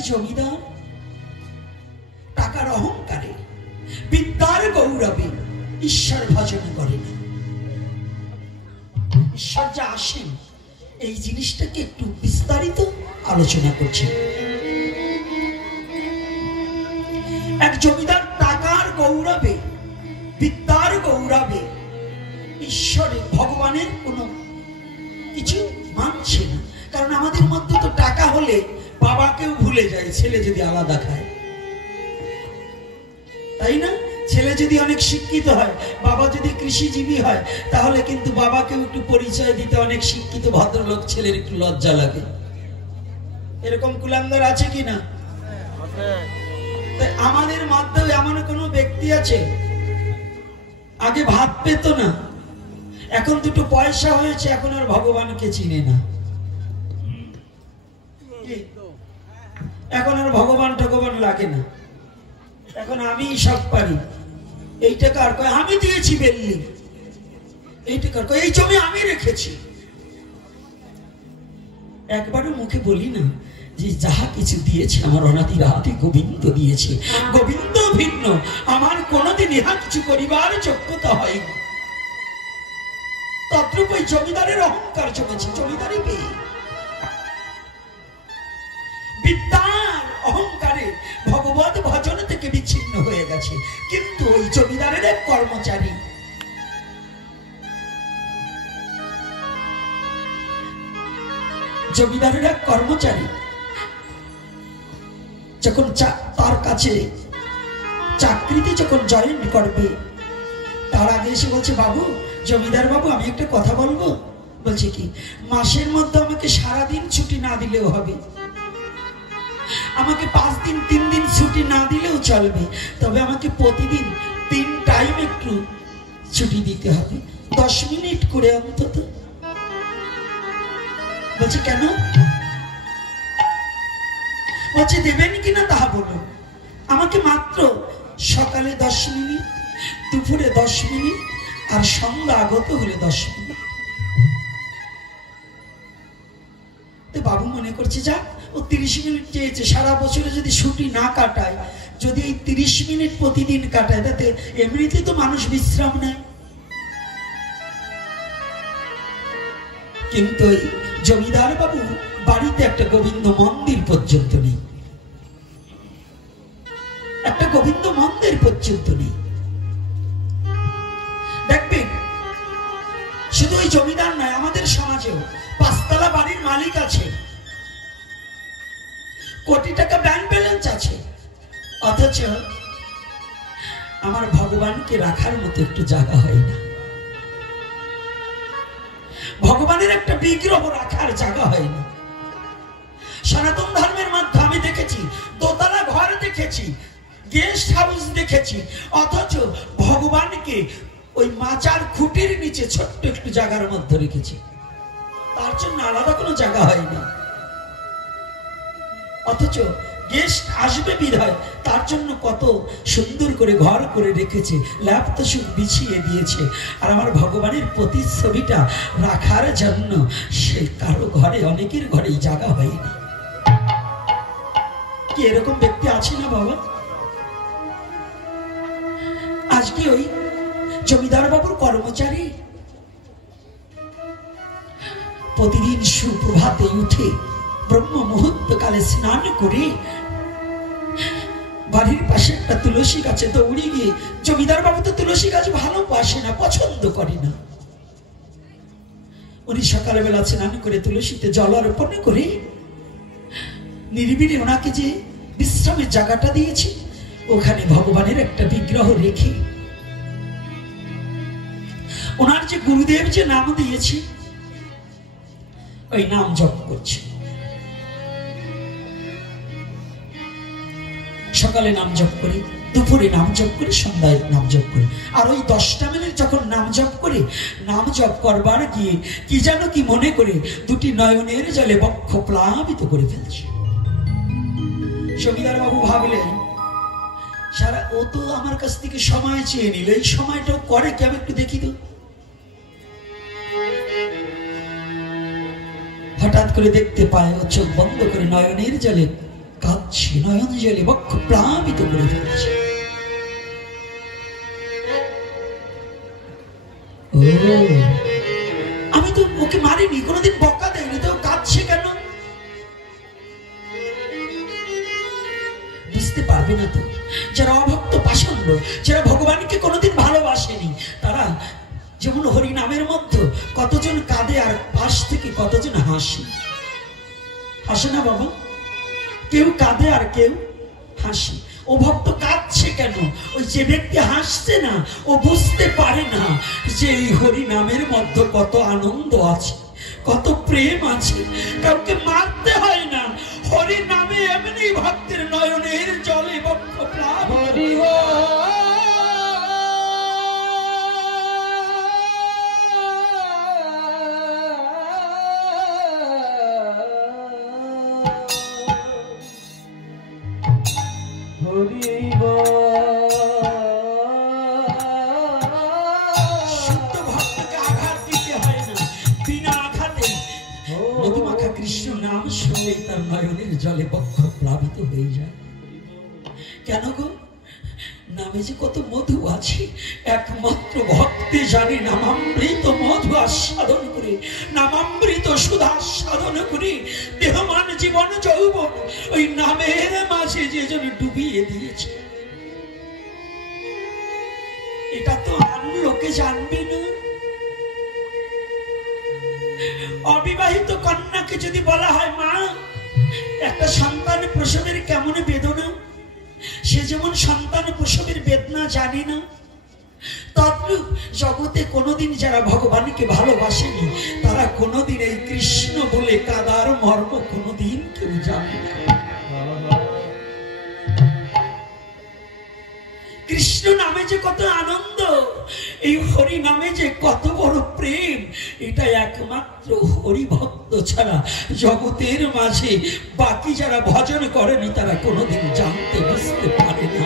জমিদার টাকার অহংকারে বিদ্যার গৌরবে ঈশ্বর ভজন করে না। ঈশ্বর যা আসেন এই জিনিসটাকে একটু বিস্তারিত আলোচনা করছে। এক জমিদার টাকার গৌরবে বিদ্যার গৌরবে ঈশ্বরের ভগবানের কোনো কিছু মানছে না। কারণ আমাদের মধ্যে তো টাকা হলে বাবাকেও ভুলে যায় ছেলে যদি আলাদা খায়, তাই না? ছেলে যদি অনেক শিক্ষিত হয়, বাবা যদি কৃষিজীবী হয়, তাহলে কিন্তু বাবাকেও একটু পরিচয় দিতে অনেক শিক্ষিত ভদ্রলোক ছেলের একটু লজ্জা লাগে। এরকম কুলাঙ্গার আছে কি না? আমাদের মধ্যেও এমন কোনো ব্যক্তি আছে আগে ভাত পেত না, এখন দুটো পয়সা হয়েছে, এখন আর ভগবানকে চিনে না। এখন আর ভগবান ঠগবান লাগে না, এখন আমি সব পারি। এই টাকা আর কয় আমি দিয়েছি বেল্লি, এই টাকা কয় এই জমি আমি রেখেছি। একবারও মুখে বলি না যে যাহা কিছু দিয়েছে আমার অনাদির হাতে গোবিন্দ দিয়েছে, গোবিন্দ ভিন্ন আমার কোনদিন ইহা কিছু করিবার যোগ্যতা হয়নি। তদ্রূপ ওই জমিদারের অহংকার জমেছে, জমিদারি পেয়ে বিদ্যার অহংকারে ভগবত ভজন থেকে বিচ্ছিন্ন হয়ে গেছে। কিন্তু ওই জমিদারের এক কর্মচারী যখন তার কাছে চাকরিতে যখন জয়েন করবে তার আগে এসে বলছে, বাবু জমিদার বাবু আমি একটা কথা বলবো। বলছে কি? মাসের মধ্যে আমাকে সারাদিন ছুটি না দিলেও হবে, আমাকে 5 দিন 3 দিন ছুটি না দিলেও চলবে, তবে আমাকে প্রতিদিন 3 টাইম একটু ছুটি দিতে হবে, 10 মিনিট করে অন্তত। বলছে কেন? বলছে দেবেন কিনা তাহা বলুন। আমাকে মাত্র সকালে 10 মিনিট, দুপুরে 10 মিনিট, আর সন্ধ্যা আগত হলে 10 মিনিট। তো বাবু মনে করছে যাক ও 30 মিনিট চেয়েছে, সারা বছরে যদি ছুটি না কাটায়, যদি এই 30 মিনিট প্রতিদিন কাটায়, তাতে এমনিতে তো মানুষ বিশ্রাম নেয়। কিন্তু জমিদার বাবু বাড়িতে একটা গোবিন্দ মন্দির পর্যন্ত নেই, একটা গোবিন্দ মন্দির পর্যন্ত নেই। দেখবেন শুধু ওই জমিদার নয়, আমাদের সমাজেও 5 তলা বাড়ির মালিক আছে, কোটি টাকা ব্যাংক ব্যালেন্স আছে, অথচ আমার ভগবানকে রাখার মতো একটু জায়গা হয় না। ভগবানের একটা বিগ্রহ রাখার জায়গা হয় না। সনাতন ধর্মের মধ্যে আমি দেখেছি দোতলা ঘর দেখেছি, গেস্ট হাউস দেখেছি, অথচ ভগবানকে ওই মাচার খুঁটির নিচে ছোট্ট একটু জায়গার মধ্যে রেখেছি, তার জন্য আলাদা কোনো জায়গা হয় না। অথচ গেস্ট আসবে বিধায় তার জন্য কত সুন্দর করে ঘর করে রেখেছে, ল্যাপ তো সুখ বিছিয়ে দিয়েছে। আর আমার ভগবানের প্রতিচ্ছবিটা রাখার জন্য সে কারো ঘরে, অনেকের ঘরেই জায়গা হয়নি। কি এরকম ব্যক্তি আছে না বাবা? আজকে ওই জমিদার বাবুর কর্মচারী প্রতিদিন সুপ্রভাতে উঠে ব্রহ্ম মুহূর্ত কালে স্নান করে বাড়ির পাশে একটা তুলসী গাছে দৌড়ে গিয়ে, জমিদার বাবু তো তুলসী গাছ ভালোবাসে না, পছন্দ করে না, উনি সকালে বেলা স্নান করে তুলসীতে জল অর্পণ করে নিরিবিলি ওনাকে যে বিশ্রামের জায়গাটা দিয়েছে, ওখানে ভগবানের একটা বিগ্রহ রেখে ওনার যে গুরুদেব যে নাম দিয়েছে ওই নাম জপ করছে। সকালে নাম জপ করে, দুপুরে নাম জপ করে, সন্ধ্যায় নাম জপ করে, আর ওই 10টা মিনিট যখন নাম জপ করে, নাম জপ করবার গিয়ে কি যেন কি মনে করে দুটি নয়নের জলে বক্ষ প্লাবিত করে ফেলছে। জমিদার বাবু ভাবলেন সারা ও তো আমার কাছ থেকে সময় চেয়ে নিল, এই সময়টাও করে কি, আমি একটু দেখি তো। হঠাৎ করে দেখতে পায় ও চোখ বন্ধ করে নয়নের জলে কাঁদছে, নয়ন জলে বক্ষ প্লাবিত করে ফেলছে। ও, আমি তো ওকে মারিনি, কোনোদিন বকা দেয়নি, তো কাঁদছে কেন? বুঝতে পারবে না তো যারা অভক্ত পাষণ্ড, যারা ভগবানকে কোনোদিন ভালোবাসেনি, তারা যেমন হরি নামের মধ্যে কতজন কাঁদে আর পাশ থেকে কতজন হাসে, হাসে না বাবা? কেউ কাঁদে আর কেউ হাসে। ও ভক্ত কাঁদছে কেন? ওই যে ব্যক্তি হাসছে না, ও বুঝতে পারে না যে এই হরি নামের মধ্যে কত আনন্দ আছে, কত প্রেম আছে, কাউকে মারতে হয় না। হরি নামে এমনি ভক্তের নয়নের জলে বক্ষ প্লাবিত। শুদ্ধ ভক্তকে আঘাত দিতে হয় না, বিনা আঘাতে মধুমাখা কৃষ্ণ নাম শুনলেই তার নয়নের জলে বক্ষ প্লাবিত হয়ে যায়। কেন গো? নামে যে কত মধু আছে, একমাত্র ভক্তে জানে। নামামৃত মধু আস্বাদন করে, নামামৃত সুধা আস্বাদন করে দেহমান জীবন যৌবন ওই নামের মাঝে যে জন ডুবিয়ে দিয়েছে, এটা তো আর লোকে জানবে না। অবিবাহিত কন্যাকে যদি বলা হয় মা একটা সন্তান প্রসবের কেমন বেদনা, সে যেমন সন্তান প্রসবের বেদনা জানে না, তদ্রূপ জগতে কোনোদিন যারা ভগবানকে ভালোবাসেনি তারা কোনোদিন এই কৃষ্ণ বলে কাদার মর্ম কোনোদিন কেউ জানে না। কৃষ্ণ নামে যে কত আনন্দ, এই হরি নামে যে কত বড় প্রেম, এটা একমাত্র হরি ভক্ত ছাড়া জগতের মাঝে বাকি যারা ভজন করেনি তারা কোনোদিন জানতে বুঝতে পারে না।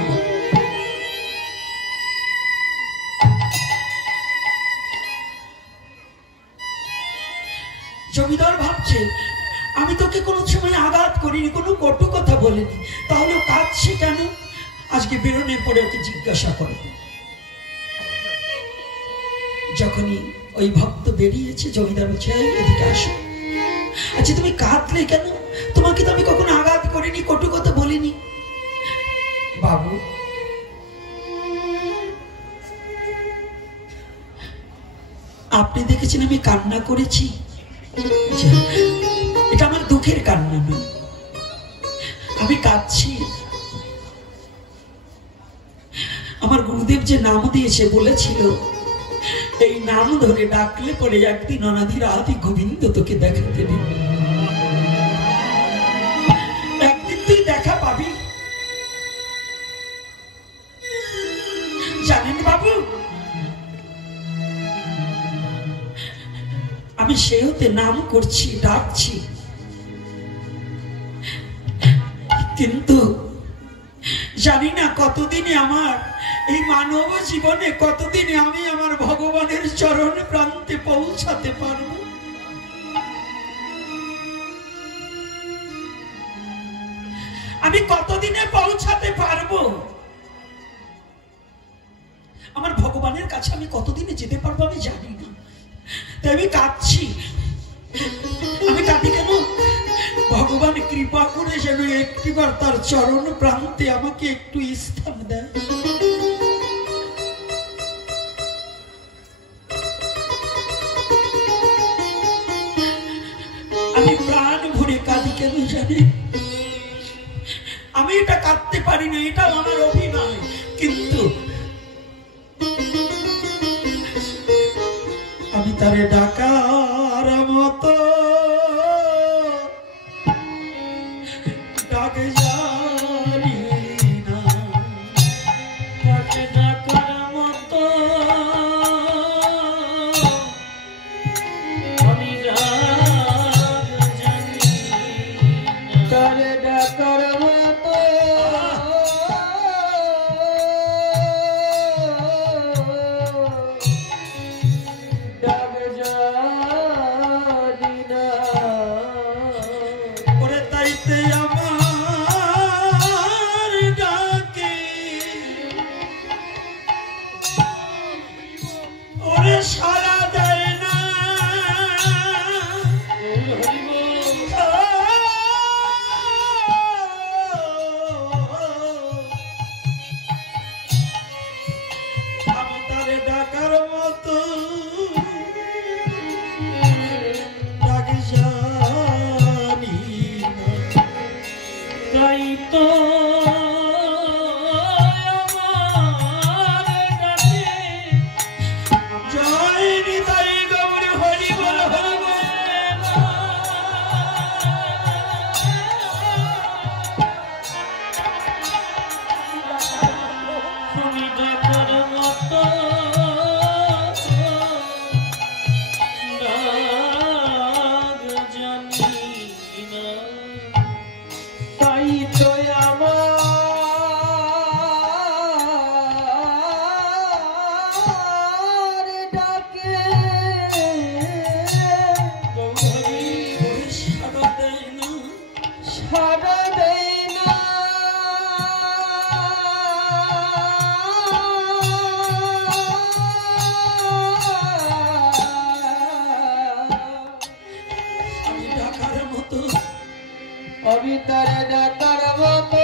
জমিদার ভাবছে আমি তোকে কোনো সময় আঘাত করিনি, কোনো কটু কথা বলিনি, তাহলে কাঁদছে কেন? আজকে বেরোনোর পরে ওকে জিজ্ঞাসা করো। যখনই ওই ভক্ত বেরিয়েছে জমিদার বলছে এদিকে আসো। আচ্ছা তুমি কাঁদলে কেন? তোমাকে তো আমি কখনো আঘাত করিনি, কটু কথা বলিনি। বাবু আপনি দেখেছেন আমি কান্না করেছি, এটা আমার দুঃখের কান্না নয়। আমি কাঁদছি। আমার গুরুদেব যে নাম দিয়েছে বলেছিল এই নাম ধরে ডাকলে পরে একদিন অনাদি রাধি গোবিন্দ তোকে দেখা দেবে, একদিন তুই দেখা পাবি। জানেন বাবু, আমি সেওতে নাম করছি, ডাকছি, কিন্তু জানি না কতদিনে আমার এই মানব জীবনে কতদিনে আমি আমার ভগবানের চরণ প্রান্তে পৌঁছাতে পারব। আমি কতদিনে পৌঁছাতে পারবো, আমার ভগবানের কাছে আমি কতদিনে যেতে পারবো আমি জানি না। তাই আমি কাঁদছি। আমি কাঁদি কেন? ভগবান কৃপা করে যেন একটিবার তার চরণ প্রান্তে আমাকে একটু স্থান দেয়। আমি প্রাণ ভরে কাঁদি কেন জানি? আমি এটা কাঁদতে পারি না, এটা আমার অভিনয়, কিন্তু আমি তারে ডাকার মতো ডাকে জানি না, তাকে ডাকার মতো আমি ডাক জানি না, তারে ডাকার মতো ডাক জানি না। ওরে তাইতে আমার ডাকে ওরে সারা দেয় না, আমি তারে ডাকার মতো ডাকে জানি না। তাই তো আমার ডাকে জয় নিতাই গৌর হরি বল হরি বল। আমি ডাকার মতো ডাক জানি না। তাই তো আমার ডাকে সাড়া দেয় না, সাড়া দেয় না। আমি ডাকার মতো, আমি তারে ডাকার মতো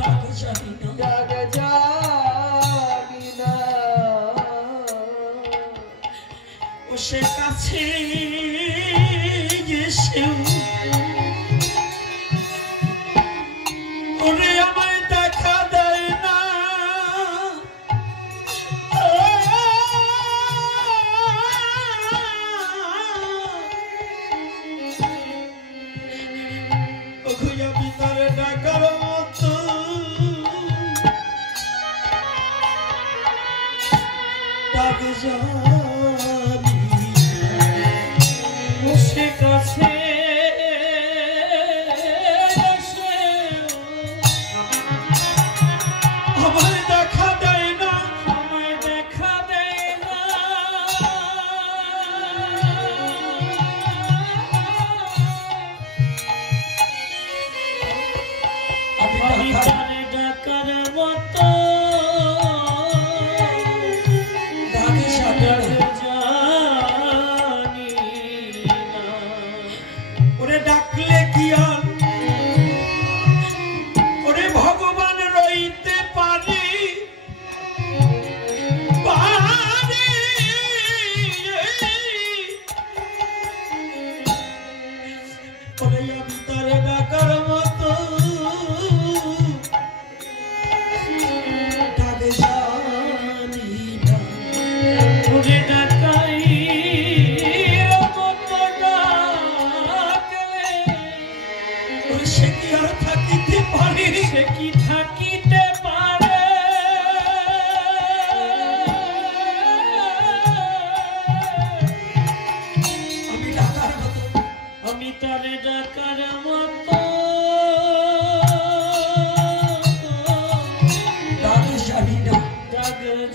ডাক জানি না, ডাক জানি না। ও সে কাছে এসেও ওরে আমায় দেখা দেয় না। আমি তারে ডাকার মতো ডাক জানি না। সে কাছে আমায় দেখা দেয় না, আমায় দেখা দেয় না। আমি তারে ডাকার মতো ডাক জানি না। ওরে ডাকলে কি আর ওরে ভগবান রইতে পারে? পারে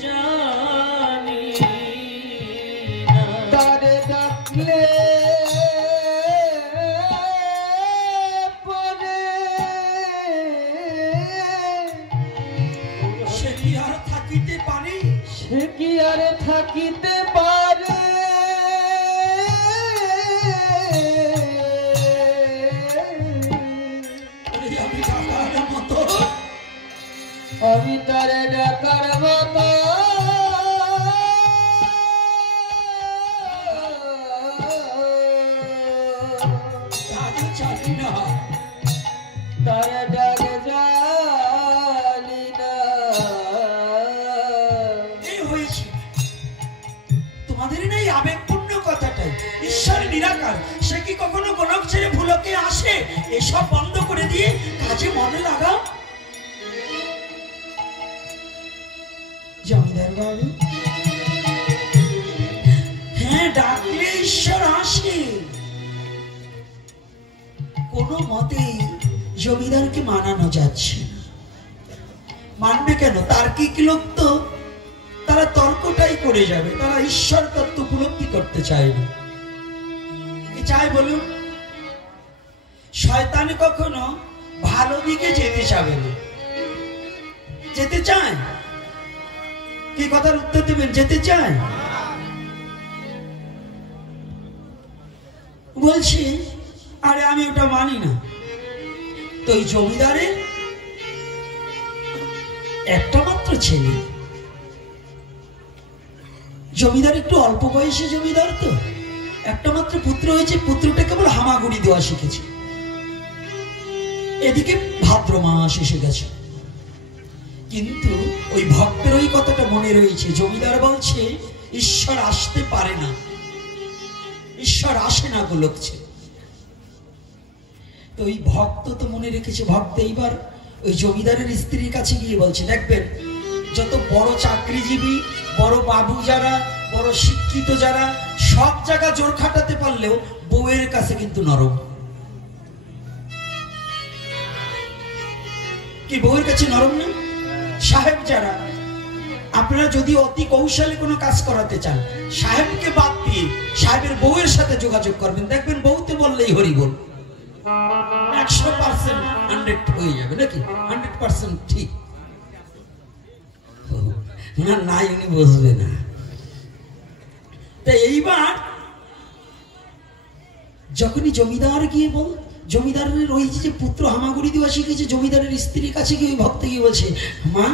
জানি তারে ডাকলে পরে সে কি আর থাকিতে পারে? সে কি আর থাকিতে পারে? আমি তারে ডাকার মতো জানি না, তারে ডাক জানি না। এই হয়েছে তোমাদের এই আবেগপূর্ণ কথাটাই। ঈশ্বর নিরাকার, সে কি কখনো গোলক ছেড়ে ভুলকে আসে? এসব বন্ধ করে দিয়ে কাজে মনে লাগাও। জমিদার বাবু, হ্যাঁ, ডাকলে ঈশ্বর আসে। কোনো মতেই জমিদারকে মানানো যাচ্ছে না। মানবে কেন? তার্কিক লোক তো, তারা তর্কটাই করে যাবে, তারা ঈশ্বর তত্ত্ব উপলব্ধি করতে চায় না। কি চায় বলুন? শয়তান কখনো ভালো দিকে যেতে চাবে না। যেতে চায়? কি কথার উত্তর দেবেন? যেতে চায়? বলছি আরে আমি ওটা মানি না। তো এই জমিদারের একটা মাত্র ছেলে, জমিদার একটু অল্প বয়সে জমিদার, তো একটা মাত্র পুত্র হয়েছে। পুত্রটা কেবল হামাগুড়ি দেওয়া শিখেছে। এদিকে ভাদ্র মাস এসে গেছে, কিন্তু ওই ভক্তের ওই কথাটা মনে রয়েছে। জমিদার বলছে ঈশ্বর আসতে পারে না, ঈশ্বর আসে না গোলকছে। তো ওই ভক্ত তো মনে রেখেছে। ভক্ত এইবার ওই জমিদারের স্ত্রীর কাছে গিয়ে বলছে, দেখবেন যত বড় চাকরিজীবী, বড় বাবু যারা, বড় শিক্ষিত যারা, সব জায়গা জোর খাটাতে পারলেও বউয়ের কাছে কিন্তু নরম। কি বউয়ের কাছে নরম না? সাহেব যারা, আপনারা যদি অতি কৌশলে কোনো কাজ করাতে চান, সাহেবকে বাদ দিয়ে সাহেবের বউয়ের সাথে যোগাযোগ করবেন, দেখবেন বউতে বললেই হরি বল 100% 100 হয়ে যাবে। নাকি 100% ঠিক না? নাই, উনি বসবে না। তাই এইবার যখনই জমিদার গিয়ে বল, জমিদারের ওই যে পুত্র হামাগুড়ি দেওয়া শিখেছে, জমিদারের স্ত্রীর কাছে গিয়ে ভক্ত গিয়ে বলছে, মা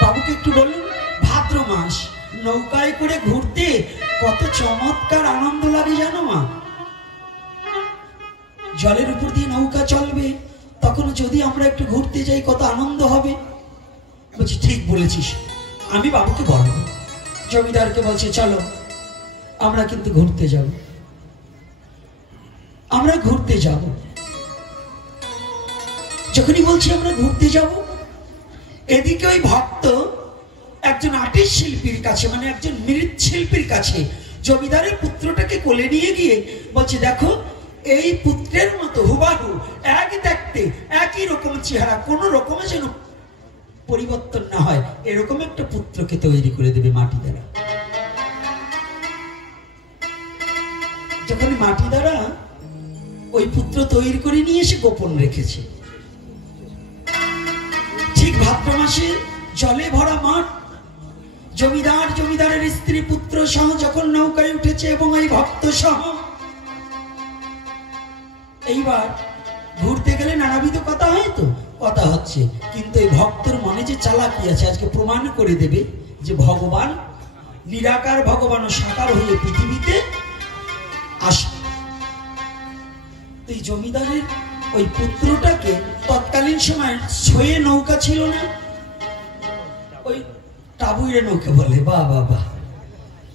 বাবুকে একটু বলুন, ভাদ্র মাস নৌকায় করে ঘুরতে কত চমৎকার আনন্দ লাগে জানো মা? জলের উপর দিয়ে নৌকা চলবে, তখন যদি আমরা একটু ঘুরতে যাই কত আনন্দ হবে। বলছি ঠিক বলেছিস, আমি বাবুকে বলবো। জমিদারকে বলছে চলো আমরা কিন্তু ঘুরতে যাব, আমরা ঘুরতে যাব। যখনই বলছি আমরা ঘুরতে যাব, এদিকে ওই ভক্ত একজন আর্টিস্ট শিল্পীর কাছে, মানে একজন মৃৎশিল্পীর কাছে জমিদারের পুত্রটাকে কোলে নিয়ে গিয়ে বলছে, দেখো এই পুত্রের মতো হুবাহু, এক দেখতে, একই রকম চেহারা, কোন রকমে যেন পরিবর্তন না হয়, এরকম একটা পুত্রকে তৈরি করে দেবে মাটি দ্বারা। যখন মাটি দ্বারা ওই পুত্র তৈরি করে নিয়ে এসে গোপন রেখেছে, ঠিক ভাদ্র মাসে জলে ভরা মাঠ, জমিদার, জমিদারের স্ত্রী, পুত্র সহ যখন নৌকায় উঠেছে এবং এই ভক্ত সহ, এইবার ঘুরতে গেলে নানাবিধ কথা হয়, তো কথা হচ্ছে, কিন্তু এই ভক্তের মনে যে চালাকি আছে আজকে প্রমাণ করে দেবে যে ভগবান নিরাকার, ভগবান সাকার হয়ে পৃথিবীতে আসে। এই জমিদারের ওই পুত্রটাকে তৎকালীন সময় ছয়ে নৌকা ছিল না, ওই টাবুইরে নৌকা বলে, বা বাবা।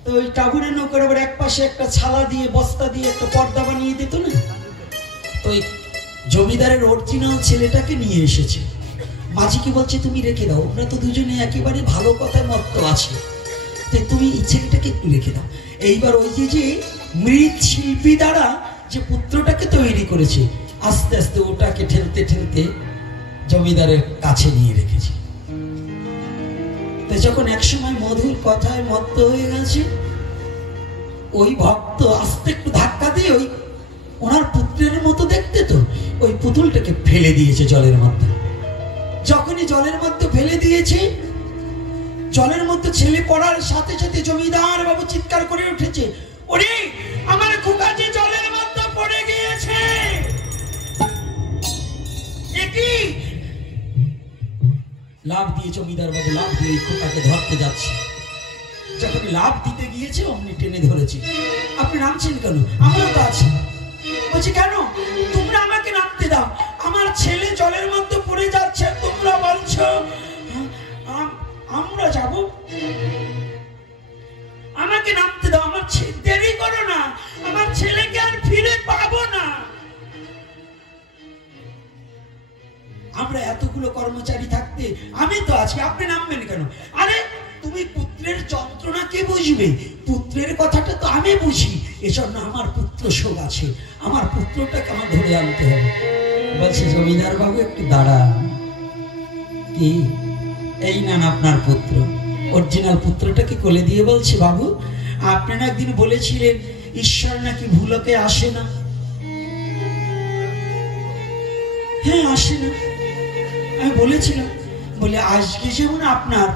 তো ওই টাবুইরে নৌকার আবার এক পাশে একটা ছালা দিয়ে, বস্তা দিয়ে একটা পর্দা বানিয়ে দিত না। তো ওই জমিদারের অরিজিনাল ছেলেটাকে নিয়ে এসেছে। মাঝিকে বলছে তুমি রেখে দাও, ওরা তো দুজনে একেবারে ভালো কথায় মত্ত আছে, তাই তুমি এই ছেলেটাকে একটু রেখে দাও। এইবার ওই যে মৃৎশিল্পী দ্বারা যে পুত্রটাকে তৈরি করেছে, আস্তে আস্তে ওটাকে ঠেলতে ঠেলতে জমিদারের কাছে নিয়ে রেখেছে। তো যখন একসময় মধুর কথায় মত্ত হয়ে গেছে, ওই ভক্ত আস্তে একটু ধাক্কা দিয়ে ওই ওনার পুত্রের মতো দেখতে তো ওই পুতুলটাকে ফেলে দিয়েছে জলের মধ্যে। যখনই জলের মধ্যে ফেলে দিয়েছে, জলের মধ্যে ছেলে পড়ার সাথে সাথে জমিদার বাবু চিৎকার করে উঠেছে, ওরে আমার খোকাজি জলের মধ্যে পড়ে গিয়েছে। একই লাভ দিয়ে জমিদার বাবু লাভ দিয়ে খোকাকে ধরতে যাচ্ছে। যখন লাভ দিতে গিয়েছে অমনি টেনে ধরেছি। আপনি নামছেন কেন? আমরা তো আছি। বলছি কেন? তোমরা আমাকে নামতে দাও, আমার ছেলে জলের মধ্যে পড়ে যাচ্ছে, তোমরা বলছো আমরা যাব? আমাকে নামতে দাও, আমার দেরি করো না, আমার ছেলেকে আর ফিরে পাবো না। আমরা এতগুলো কর্মচারী থাকতে আমি তো আছি, আপনি নামবেন কেন? আরে তুমি পুত্রের যন্ত্রণা কে বুঝবে? পুত্রের কথাটা তো আমি বুঝি, এজন্য আমার পুত্র শোক আছে, আমার পুত্রটাকে আমার ধরে আনতে হবে। বলছে জমিদার বাবু একটু দাঁড়ান। কি? এই নেন আপনার পুত্র। অরিজিনাল পুত্রটাকে কোলে দিয়ে বলছে, বাবু আপনারা একদিন বলেছিলেন ঈশ্বর নাকি ভুলকে আসে না। হ্যাঁ আসে না, আমি বলেছিলাম। বলে আজকে যেমন আপনার,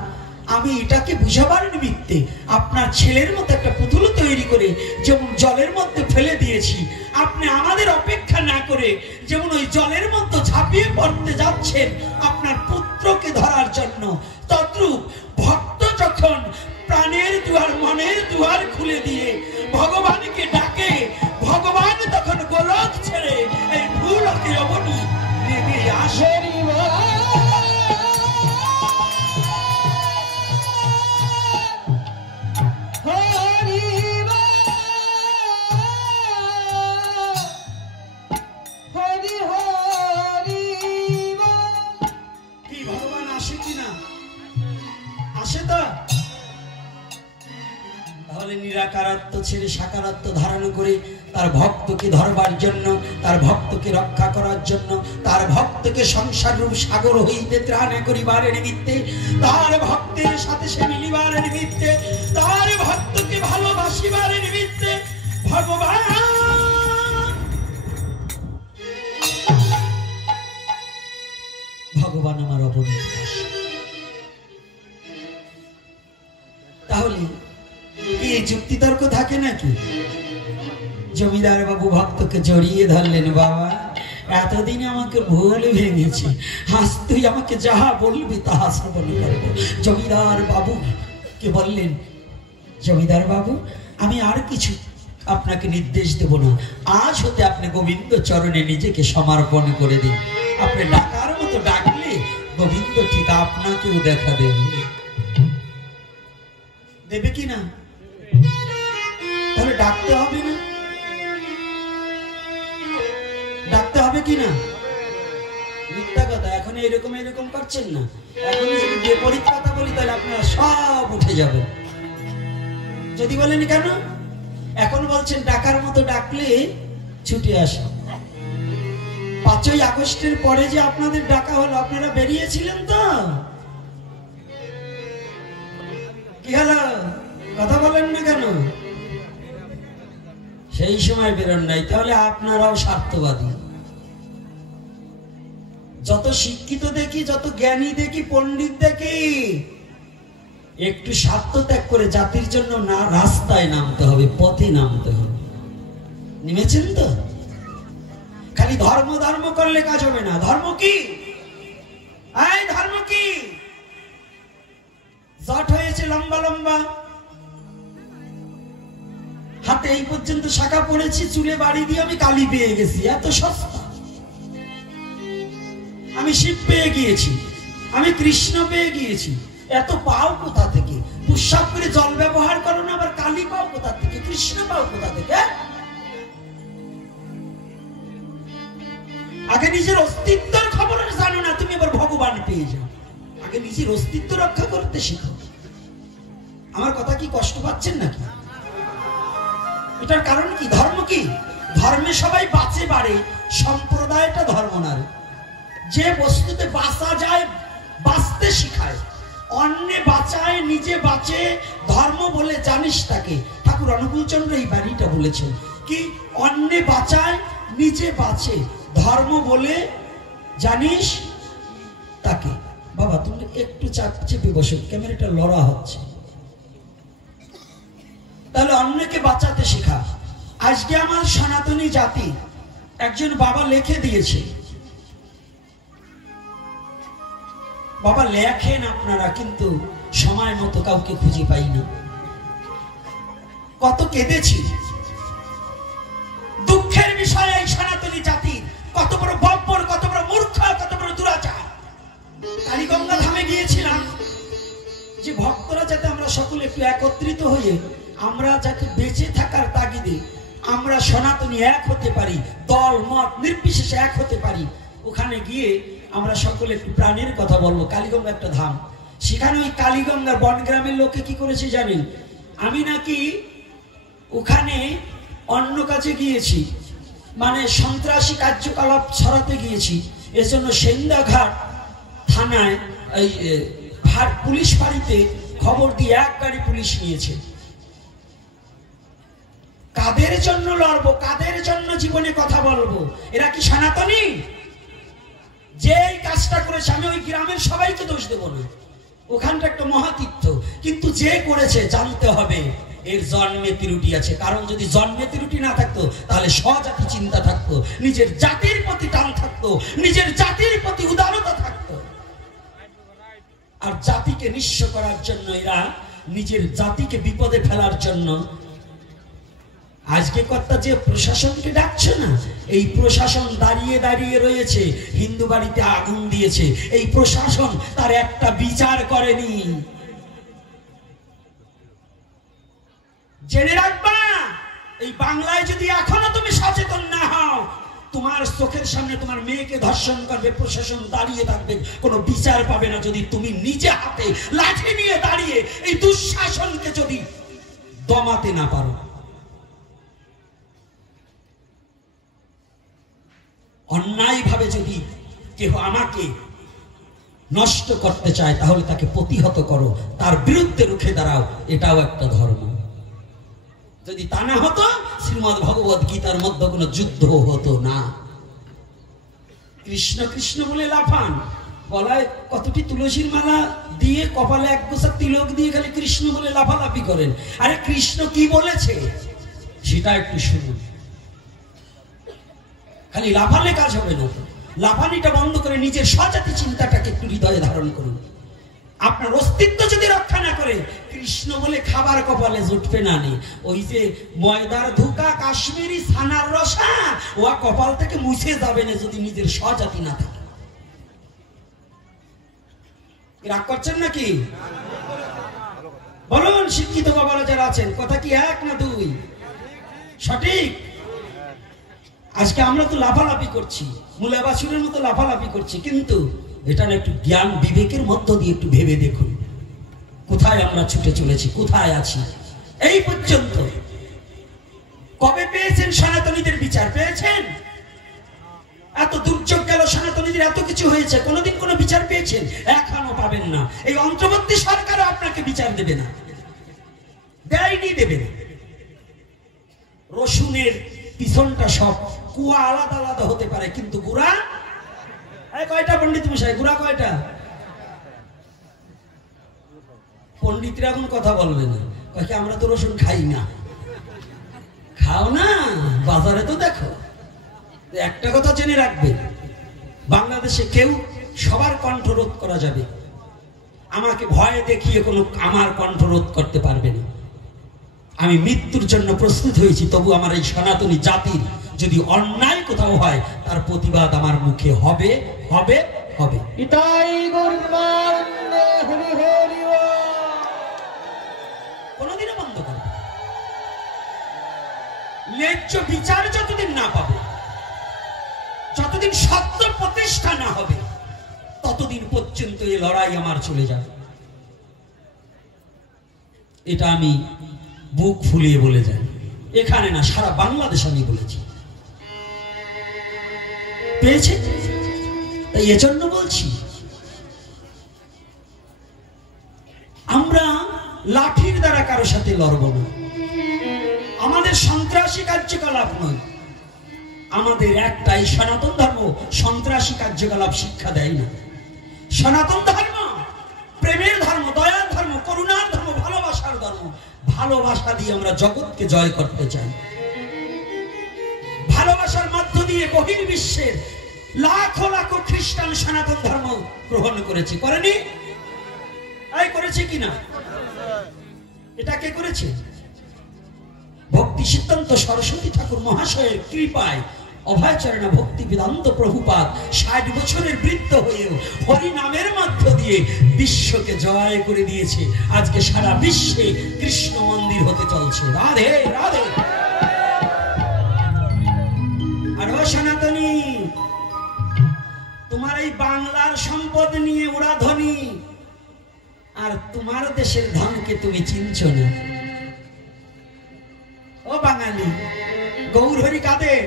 আমি এটাকে বুঝাবার নিমিত্তে আপনার ছেলের মতো একটা পুতুল তৈরি করে যেমন জলের মধ্যে ফেলে দিয়েছি, আপনি আমাদের অপেক্ষা না করে যেমন ওই জলের মধ্যে ঝাঁপিয়ে পড়তে যাচ্ছেন আপনার পুত্রকে ধরার জন্য, তদ্রূপ ভক্ত যখন প্রাণের দুয়ার মনের দুয়ার খুলে দিয়ে ভগবানকে ডাকে, ভগবান তখন গোলক ছেড়ে এই ভূলোকে অবনী নেমে আসে। নিরাকারত্ব ছেড়ে সাকারত্ব ধারণ করে তার ভক্তকে ধরবার জন্য, তার ভক্তকে রক্ষা করার জন্য, তার ভক্তকে সংসার রূপ সাগর হইতে ত্রাণ করিবার নিমিত্তে, তার ভক্তের সাথে সে মিলিবার নিমিত্তে, তার ভক্তকে ভালোবাসিবার নিমিত্তে ভগবান আমার অবনীত। তাহলে এই যুক্তি তর্ক থাকে নাকি? জমিদার বাবু ভক্তকে জড়িয়ে ধরলেন, বাবা এতদিন আমাকে ভুল ভেঙেছে, আজ তুই আমাকে যাহা বলবি তাহা শ্রবণ করব। জমিদার বাবু কে বললেন, জমিদার বাবু আমি আর কিছু আপনাকে নির্দেশ দেব না, আজ হতে আপনি গোবিন্দ চরণে নিজেকে সমর্পণ করে দিন। আপনি ডাকার মতো ডাকলে গোবিন্দ ঠিক আপনাকেও দেখা দেবে। দেবে কি না? তাহলে ডাকতে হবে না? ডাকতে হবে কি না? মিথ্যা কথা। এখন এরকম এরকম করছেন না, এখন যদি বিপরীত কথা বলি তাহলে আপনারা সব উঠে যাবে। যদি বলেন কেন? এখন বলছেন ডাকার মতো ডাকলে ছুটে আসে। 5ই আগস্টের পরে যে আপনাদের ডাকা হলো, আপনারা বেরিয়েছিলেন তো? কি হলো? কথা বলেন না কেন? সেই সময় বেরোন নাই, তাহলে আপনারাও স্বার্থবাদী। যত শিক্ষিত দেখি, যত জ্ঞানী দেখি, পণ্ডিত দেখি, একটু স্বার্থ ত্যাগ করে জাতির জন্য না রাস্তায় নামতে হবে, পথে নামতে হবে। নেমেছেন তো? খালি ধর্ম ধর্ম করলে কাজ হবে না। ধর্ম কি? এই ধর্ম কি? জট হয়েছে লম্বা লম্বা, হাতে এই পর্যন্ত শাখা পড়েছি, চুলে বাড়ি দিয়ে আমি কালি পেয়ে গেছি, এত সস্তা। আমি শিব পেয়ে গিয়েছি, আমি কৃষ্ণ পেয়ে গিয়েছি, এত পাও কোথা থেকে? পুষ্পাপ করে জল ব্যবহার করো না, আবার কালী পাও কোথা থেকে? কৃষ্ণ পাও কোথা থেকে? আগে নিজের অস্তিত্বের খবর জানো না, তুমি আবার ভগবান পেয়ে যাও। আগে নিজের অস্তিত্ব রক্ষা করতে শিখো। আমার কথা কি কষ্ট পাচ্ছেন নাকি? এটার কারণ কি? ধর্ম কি? ধর্মে সবাই বাঁচে বাড়ে, সম্প্রদায়টা ধর্ম না। যে বস্তুতে বাঁচা যায় বাঁচতে শিখায়, অন্যে বাঁচায় নিজে বাঁচে ধর্ম বলে জানিস তাকে। ঠাকুর অনুকূলচন্দ্র এই বাড়িটা বলেছেন কি, অন্যে বাঁচায় নিজে বাঁচে ধর্ম বলে জানিস তাকে। বাবা তুমি একটু চাপ চেপে বসে, ক্যামেরাটা লড়া হচ্ছে। তাহলে অন্যকে বাঁচাতে শেখা। আজকে আমার সনাতনী জাতি একজন বাবা লিখে দিয়েছে, বাবা লেখেন আপনারা কিন্তু সময় মতো কাউকে খুঁজে পাই না। কত কেঁদেছি, দুঃখের বিষয় এই সনাতনী জাতি কত বড় বব্বর, কত বড় মূর্খ, কত বড় দুরাচার। কালীগঙ্গা ধামে গিয়েছিলাম যে ভক্তরা যাতে আমরা সকলে একটু একত্রিত হয়ে আমরা যাতে বেঁচে থাকার তাগিদে আমরা সনাতনী এক হতে পারি, দল মত নির্বিশেষে এক হতে পারি। ওখানে গিয়ে আমরা সকলে একটু প্রাণের কথা বলবো। কালীগঙ্গা একটা ধাম, সেখানে ওই কালীগঙ্গার বনগ্রামের লোকে কি করেছে জানেন? আমি নাকি ওখানে অন্য কাজে গিয়েছি, মানে সন্ত্রাসী কার্যকলাপ ছড়াতে গিয়েছি, এজন্য সেন্দাঘাট থানায় এই পুলিশ ফাঁড়িতে খবর দিয়ে এক গাড়ি পুলিশ নিয়েছে। কাদের জন্য লড়বো, কাদের জন্য জীবনে কথা বলবো? এরা কি সনাতনী? যে এই কাজটা করেছে, আমি ওই গ্রামের সবাইকে দোষ দেবো না, ওখানটা একটা মহাতীর্থ, কিন্তু যে করেছে জানতে হবে এর জন্মে ত্রুটি আছে। কারণ যদি জন্মে ত্রুটি না থাকতো তাহলে স্বজাতি চিন্তা থাকতো, নিজের জাতির প্রতি টান থাকতো, নিজের জাতির প্রতি উদারতা থাকতো। আর জাতিকে নিঃস্ব করার জন্য এরা নিজের জাতিকে বিপদে ফেলার জন্য আজকে কর্তা যে প্রশাসনকে ডাকছে না, এই প্রশাসন দাঁড়িয়ে দাঁড়িয়ে রয়েছে, হিন্দু বাড়িতে আগুন দিয়েছে, এই প্রশাসন তার একটা বিচার করেনি। জেনে রাখবা, এই বাংলায় যদি এখনো তুমি সচেতন না হও, তোমার চোখের সামনে তোমার মেয়েকে ধর্ষণ করবে, প্রশাসন দাঁড়িয়ে থাকবে, কোনো বিচার পাবে না যদি তুমি নিজে হাতে লাঠি নিয়ে দাঁড়িয়ে এই দুঃশাসনকে যদি দমাতে না পারো। অন্যায় ভাবে যদি কেউ আমাকে নষ্ট করতে চায় তাহলে তাকে প্রতিহত করো, তার বিরুদ্ধে রুখে দাঁড়াও, এটাও একটা ধর্ম। যদি তা না হতো শ্রীমদ্ ভগবত গীতার মধ্যে কোনো যুদ্ধ হতো না। কৃষ্ণ কৃষ্ণ বলে লাফান, গলায় কতটি তুলসীর মালা দিয়ে, কপালে এক গোছা তিলক দিয়ে খালি কৃষ্ণ বলে লাফালাফি করেন। আরে কৃষ্ণ কি বলেছে সেটা একটু শুনুন। খালি লাফালে কাজ হবে না, লাফানিটা বন্ধ করে নিজের স্বজাতি চিন্তাটাকে একটু হৃদয়ে ধারণ করুন। আপনার অস্তিত্ব যদি রক্ষা না করে, কৃষ্ণ বলে খাবার কপালে জুটবে না। ওই যে ময়দার ধোকা, কাশ্মীরি ছানার রসা, ও কপাল থেকে মুছে যাবে না যদি নিজের স্বজাতি না থাকে। রাগ করছেন নাকি? বলুন শিক্ষিত বাবারা যারা আছেন, কথা কি এক না দুই? সঠিক। আজকে আমরা তো লাফালাফি করছি, মুলাবাসুরের মতো লাফালাফি করছি, কিন্তু এটা না একটু জ্ঞান বিবেকের মধ্য দিয়ে একটু ভেবে দেখুন কোথায় আমরা ছুটে চলেছি, কোথায় আছি। এই পর্যন্ত কবে পেয়েছেন সনাতনীদের বিচার? পেয়েছেন? এত দুর্যোগ গেল, সনাতনীদের এত কিছু হয়েছে, কোনোদিন কোনো বিচার পেয়েছেন? এখনো পাবেন না। এই অন্তর্বর্তী সরকারও আপনাকে বিচার দেবে না, দেয়নি, দেবে না। রসুনের পিছনটা সব কুয়া আলাদা আলাদা হতে পারে, কিন্তু গুড়া কয়টা? পণ্ডিত মশাই, গুড়া কয়টা? পণ্ডিতরা এখন কথা বলবে না, কয়েক আমরা তো রসুন খাই না। খাও না, বাজারে তো দেখো। একটা কথা জেনে রাখবে, বাংলাদেশে কেউ সবার কণ্ঠরোধ করা যাবে, আমাকে ভয় দেখিয়ে কোনো আমার কণ্ঠরোধ করতে পারবে না। আমি মৃত্যুর জন্য প্রস্তুত হয়েছি, তবু আমার এই সনাতনী জাতির যদি অন্যায় কোথাও হয় তার প্রতিবাদ আমার মুখে হবে, হবে, হবে। কোনদিনও বন্ধ করবে। ন্যায্য বিচার যতদিন না পাবে, যতদিন সত্য প্রতিষ্ঠা না হবে, ততদিন পর্যন্ত এই লড়াই আমার চলে যাবে। এটা আমি বুক ফুলিয়ে বলে যাই, এখানে না সারা বাংলাদেশ আমি বলেছি। পেয়েছে? তাই এজন্য বলছি লাঠির দ্বারা কারো সাথে লড়ব না, আমাদের সন্ত্রাসী কার্যকলাপ নয়। আমাদের একটাই সনাতন ধর্ম, সন্ত্রাসী কার্যকলাপ শিক্ষা দেয় না। সনাতন ধর্ম প্রেমের ধর্ম, দয়ার ধর্ম, করুণার ধর্ম, ভালোবাসার ধর্ম। ভালোবাসা দিয়ে আমরা জগৎকে জয় করতে চাই। ভালোবাসার মধ্য দিয়ে বহির্বিশ্বের লাখো লাখো খ্রিস্টান সনাতন ধর্ম গ্রহণ করেছে, করেনি? এই করেছে কিনা? এটা কে করেছে? ভক্তি সিদ্ধান্ত সরস্বতী ঠাকুর মহাশয়ের কৃপায় অভয়চরণা ভক্তি বেদান্ত প্রভুপাদ 60 বছরের বৃদ্ধ হয়েও হরি নামের মধ্য দিয়ে বিশ্বকে জয় করে দিয়েছে। আজকে সারা বিশ্বে কৃষ্ণ মন্দির হতে চলছে। রাধে রাধে। আর ও সনাতনী, তোমার এই বাংলার সম্পদ নিয়ে ওরা ধনী, আর তোমার দেশের ধনকে তুমি চিনছ না। ও বাঙালি, গৌর হরি কাদের?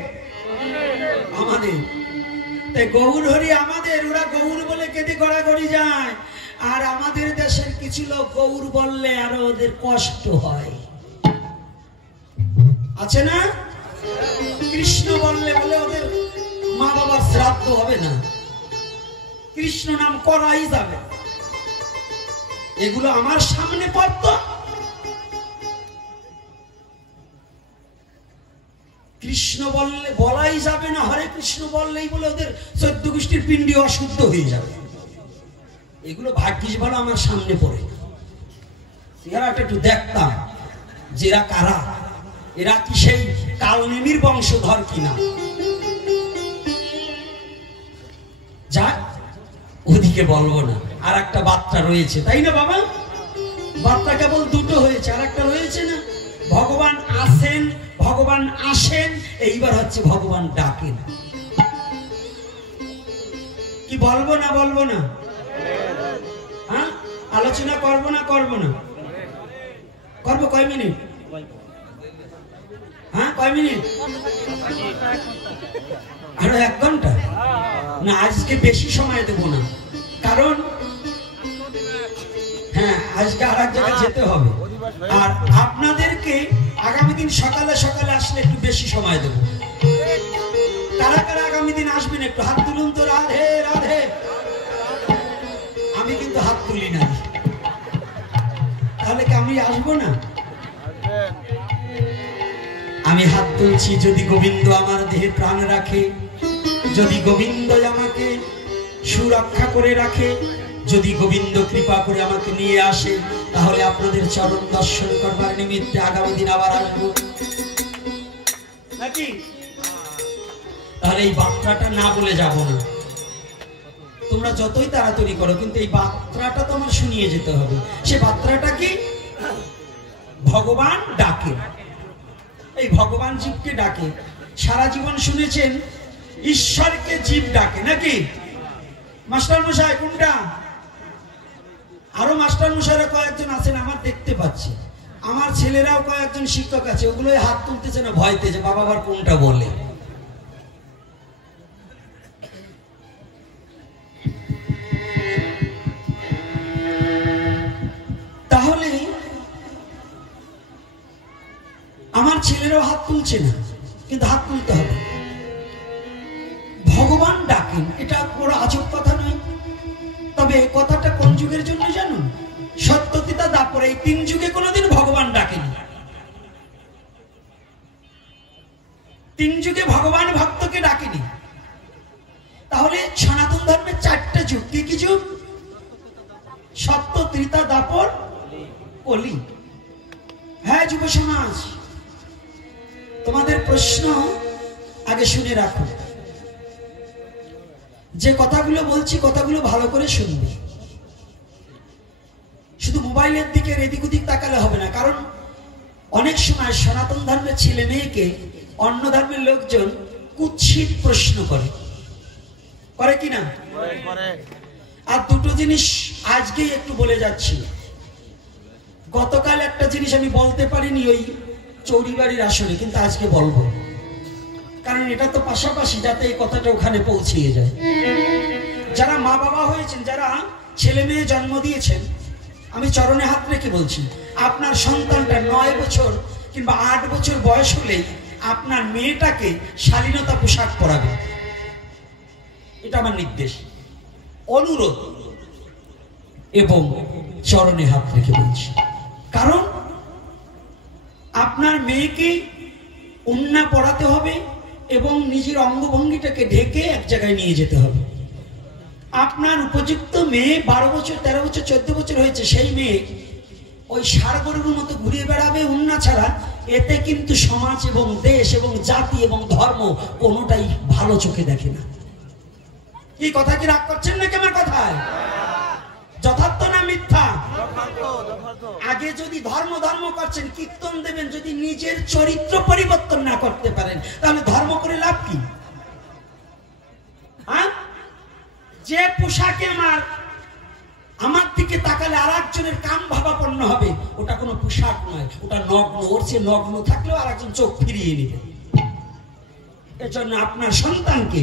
আমাদের। তাই গৌর হরি আমাদের, ওরা গৌর বলে কেটে গড়াগড়ি যায়। আর আমাদের দেশের কিছু লোক গৌর বললে আরো ওদের কষ্ট হয়, আছে না? কৃষ্ণ বললে বলে ওদের মা বাবার শ্রাদ্ধ হবে না, কৃষ্ণ নাম করাই যাবে। এগুলো আমার সামনে পড়তো। কৃষ্ণ বললে বলাই যাবে না, হরে কৃষ্ণ বললেই বলে ওদের 14 গোষ্ঠীর পিণ্ডি অশুদ্ধ হয়ে যাবে। এগুলো ভাগ্যিস ভালো আমার সামনে পড়ে। এরা একটু দেখতাম যে এরা কারা, এরা কি সেই কালনেমির বংশধর কিনা। যাক, ওদিকে বলবো না। আর একটা বার্তা রয়েছে, তাই না বাবা? বার্তা কেবল দুটো হয়েছে, আর একটা রয়েছে না? ভগবান আসেন, ভগবান আসেন, এইবার হচ্ছে ভগবান ডাকেন। কি বলবো না বলবো না? হ্যাঁ, আলোচনা করবো না করবো না? করবো। কয় মিনিট? হ্যাঁ, কয় মিনিট? আরো 1 ঘন্টা? না, আজকে বেশি সময় দেবো না, কারণ হ্যাঁ আজকে আর এক জায়গায় যেতে হবে। আর আপনাদেরকে আগামী দিন সকালে সকালে আসলে একটু বেশি সময় দেবো। কারা কারা আগামী দিন আসবেন একটু হাত তুলুন তো। রাধে রাধে। আমি কিন্তু হাত তুলি না, তাহলে কি আমি আসবো না? আমি হাত তুলছি। যদি গোবিন্দ আমার দেহে প্রাণ রাখে, যদি গোবিন্দ আমাকে সুরক্ষা করে রাখে, যদি গোবিন্দ কৃপা করে আমাকে নিয়ে আসে, তাহলে আপনাদের চরণ দর্শন করবার নিমিত্তে আগামী দিন আবার আসবো, নাকি? তাহলে এই বার্তাটা না বলে যাব না। তোমরা যতই তাড়াতাড়ি করো, কিন্তু এই বার্তাটা তো আমার শুনিয়ে যেতে হবে। সে বার্তাটা কি? ভগবান ডাকে। এই ভগবান জীবকে ডাকে। সারা জীবন শুনেছেন ঈশ্বরকে জীব ডাকে, নাকি? মাস্টার মশাই কোনটা? আরো মাস্টার মশাইরা কয়েকজন আছেন আমার দেখতে পাচ্ছি। আমার ছেলেরাও কয়েকজন শিক্ষক আছে, ওগুলো হাত তুলতেছে না ভয়তে যে বাবা আবার কোনটা বলে। তাহলে আমার ছেলেরাও হাত তুলছে না, কিন্তু হাত তুলতে হবে। ভগবান ডাকেন, এটা বড় আজব কথা নয়। তবে কথাটা কোন যুগের জন্য জানুন? সত্যতিতা দাপরে এই 3 যুগে কোনোদিন ভগবান ডাকেনি। 3 যুগে ভগবান ভক্তকে ডাকেনি। তাহলে সনাতন ধর্মের 4টে যুগ। কি কি যুগ? সত্য, ত্রেতা, দাপর, কলি। হ্যাঁ যুব সমাজ, তোমাদের প্রশ্ন আগে শুনে রাখো। যে কথাগুলো বলছি, কথাগুলো ভালো করে শুনবে। শুধু মোবাইলের দিকে এদিক ওদিক তাকালে হবে না, কারণ অনেক সময় সনাতন ধর্মের ছেলে মেয়েকে অন্য ধর্মের লোকজন কুৎসিত প্রশ্ন করে কিনা? আর দুটো জিনিস আজকেই একটু বলে যাচ্ছি। গতকাল একটা জিনিস আমি বলতে পারিনি ওই চৌরিবাড়ির আসরে, কিন্তু আজকে বলবো, কারণ এটা তো পাশাপাশি, যাতে এই কথাটা ওখানে পৌঁছিয়ে যায়। যারা মা বাবা হয়েছেন, যারা ছেলে মেয়ে জন্ম দিয়েছেন, আমি চরণে হাত রেখে বলছি, আপনার সন্তানটা 9 বছর কিংবা 8 বছর বয়স হলেই আপনার মেয়েটাকে শালীনতা পোশাক পরাবে। এটা আমার নির্দেশ, অনুরোধ এবং চরণে হাত রেখে বলছি। কারণ আপনার মেয়েকে ওন্না পরাতে হবে এবং নিজের অঙ্গভঙ্গিটাকে ঢেকে এক জায়গায় নিয়ে যেতে হবে। আপনার উপযুক্ত মেয়ে 12 বছর 13 বছর 14 বছর হয়েছে, সেই মেয়ে ওই ষাঁড়গরুর মতো ঘুরে বেড়াবে ওন্না ছাড়া, এতে কিন্তু সমাজ এবং দেশ এবং জাতি এবং ধর্ম কোনোটাই ভালো চোখে দেখে না। এই কথা কি রাগ করছেন নাকি আমার কথায়? যথার্থ না মিথ্যা? আগে যদি ধর্ম ধর্ম করছেন, কীর্তন দেবেন, যদি নিজের চরিত্র পরিবর্তন না করতে পারেন তাহলে ধর্ম করে লাভ কি? যে পোশাকে আমার দিকে তাকালে আর একজনের কাম ভাবাপন্ন হবে, ওটা কোনো পোশাক নয়, ওটা নগ্ন। ওর চেয়ে নগ্ন থাকলেও আর একজন চোখ ফিরিয়ে নেবে। এজন্য আপনার সন্তানকে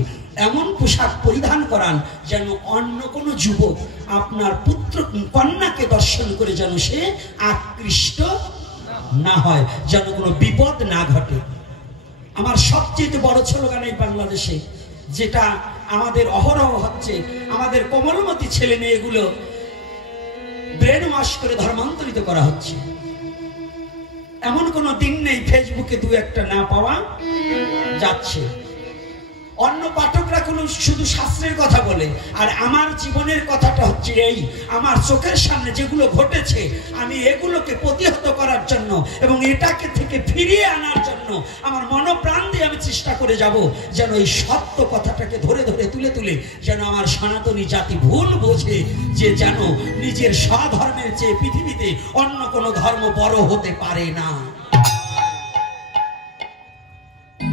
এমন পোশাক পরিধান করান যেন অন্য কোনো যুবক আপনার পুত্র কন্যাকে দর্শন করে যেন সে আকৃষ্ট না হয়, যেন কোনো বিপদ না ঘটে। আমার সবচেয়ে বড় স্লোগান এই বাংলাদেশে, যেটা আমাদের অহরহ হচ্ছে, আমাদের কোমলমতি ছেলে মেয়েগুলো ব্রেন ওয়াশ করে ধর্মান্তরিত করা হচ্ছে। এমন কোনো দিন নেই ফেসবুকে 2-1টা না পাওয়া যাচ্ছে। অন্য পাঠকরা কোনো শুধু শাস্ত্রের কথা বলে, আর আমার জীবনের কথাটা হচ্ছে এই, আমার চোখের সামনে যেগুলো ঘটেছে আমি এগুলোকে প্রতিহত করার জন্য এবং এটাকে থেকে ফিরিয়ে আনার জন্য আমার মনোপ্রাণ দিয়ে আমি চেষ্টা করে যাব, যেন এই সত্য কথাটাকে ধরে ধরে তুলে তুলে যেন আমার সনাতনী জাতি ভুল বোঝে যে যেন নিজের স্বধর্মের চেয়ে পৃথিবীতে অন্য কোনো ধর্ম বড় হতে পারে না।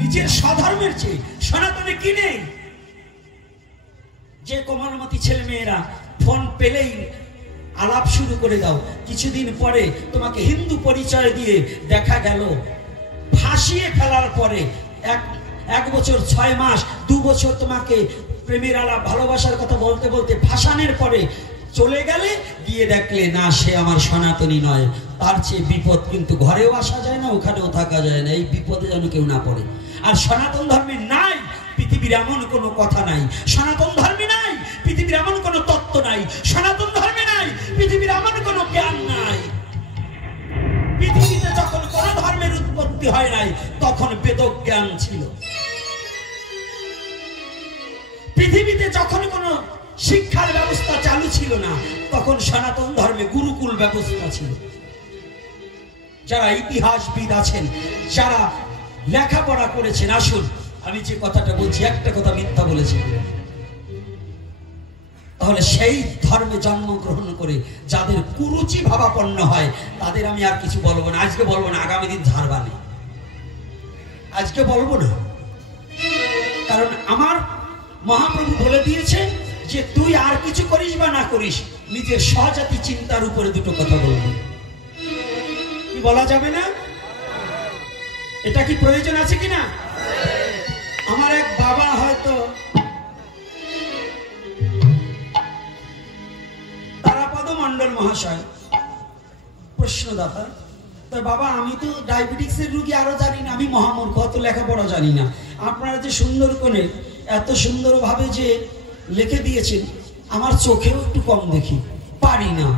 নিজের স্বধর্মের চেয়ে সনাতনে কি নেই? যে কোমলমতি ছেলে মেয়েরা ফোন পেলেই আলাপ শুরু করে দাও, কিছুদিন পরে তোমাকে হিন্দু পরিচয় দিয়ে দেখা গেল ফাঁসিয়ে ফেলার পরে 1 বছর 6 মাস 2 বছর তোমাকে প্রেমের আলাপ ভালোবাসার কথা বলতে বলতে ফাঁসানোর পরে চলে গেলে গিয়ে দেখলে না, সে আমার সনাতনী নয়। তার চেয়ে বিপদ কিন্তু ঘরেও আসা যায় না, ওখানেও থাকা যায় না। এই বিপদে যেন কেউ না পড়ে। আর সনাতন ধর্মে নাই পৃথিবীর এমন কোনো কথা নাই, সনাতন ধর্মে নাই পৃথিবীর এমন কোনো তত্ত্ব নাই, সনাতন ধর্মে নাই পৃথিবীর এমন কোনো জ্ঞান নাই। পৃথিবীতে যখন কোন ধর্মের উৎপত্তি হয় নাই তখন বেদজ্ঞান ছিল। পৃথিবীতে যখন কোনো শিক্ষার ব্যবস্থা চালু ছিল না তখন সনাতন ধর্মে গুরুকুল ব্যবস্থা ছিল। যারা ইতিহাসবিদ আছেন, যারা লেখাপড়া করেছেন, আসুন আমি যে কথাটা বলছি একটা কথা মিথ্যা বলেছি, তাহলে সেই ধর্মে জন্মগ্রহণ করে যাদের কুরুচি ভাবাপন্ন হয় তাদের আমি আর কিছু বলবো না। আজকে বলবো না, আগামী দিন ঝাড়বানে, আজকে বলবো না। কারণ আমার মহাপ্রভু বলে দিয়েছে যে তুই আর কিছু করিস বা না করিস, নিজের স্বজাতি চিন্তার উপরে দুটো কথা বলবি। কি বলা যাবে না? এটা কি প্রয়োজন আছে কিনা? আমার এক বাবা হয়তো তারাপদ মন্ডল মহাশয় প্রশ্নদাতা, তো বাবা আমি তো ডায়াবেটিক্সের রোগী আরো জানি না, আমি মহামূর্খ, অত লেখাপড়া জানি না। আপনারা যে সুন্দর করে এত সুন্দরভাবে যে লিখে দিয়েছেন, আমার চোখেও একটু কম দেখি, পারি না।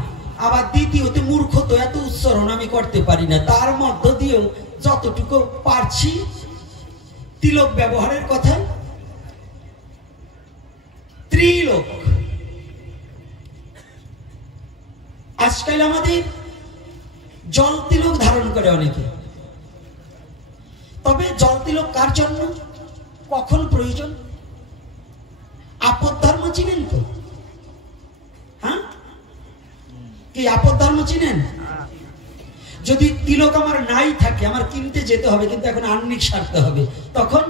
আবার দ্বিতীয়তে মূর্খ তো, এত উচ্চারণ আমি করতে পারি না। তার মধ্য দিয়েও যতটুকু পারছি তিলক ব্যবহারের কথা, ত্রিলোক। আজকাল আমাদের জল তিলক ধারণ করে অনেকে, তবে জল তিলক কার জন্য, কখন প্রয়োজন? আপদ ধর্ম চিনেন তো? হ্যাঁ, কি আপদ ধর্ম চিনেন? যদি তিলক আমার নাই থাকে, আমার কিনতে যেতে হবে, কিন্তু এখন আহ্নিক সারতে হবে, তখন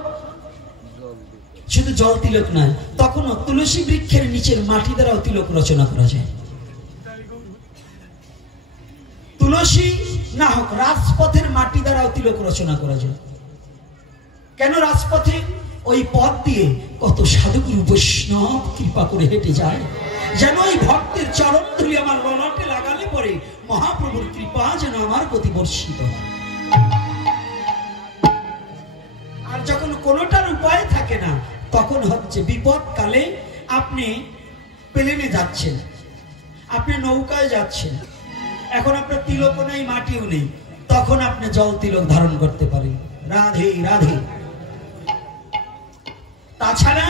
শুধু জল তিলক নয়, তখনও তুলসী বৃক্ষের নিচের মাটি দ্বারাও তিলক রচনা করা যায়। তুলসী না হোক, রাজপথের মাটি দ্বারাও তিলক রচনা করা যায়। কেন রাজপথে? ওই পথ দিয়ে কত সাধুগুরু বৈষ্ণব কৃপা করে হেঁটে যায়, যেন ওই ভক্তের চরণ ধুলি আমার ললাটে লাগালে পরে মহাপ্রভুর কৃপা যেন আমার প্রতি বর্ষিত হয়। আর যখন কোনোটার উপায় থাকে না, তখন হচ্ছে বিপদ কালে আপনি প্লেনে যাচ্ছেন, আপনি নৌকায় যাচ্ছেন, এখন আপনার তিলকও নেই, মাটিও নেই, তখন আপনি জল তিলক ধারণ করতে পারেন, রাধে রাধে। তাছাড়া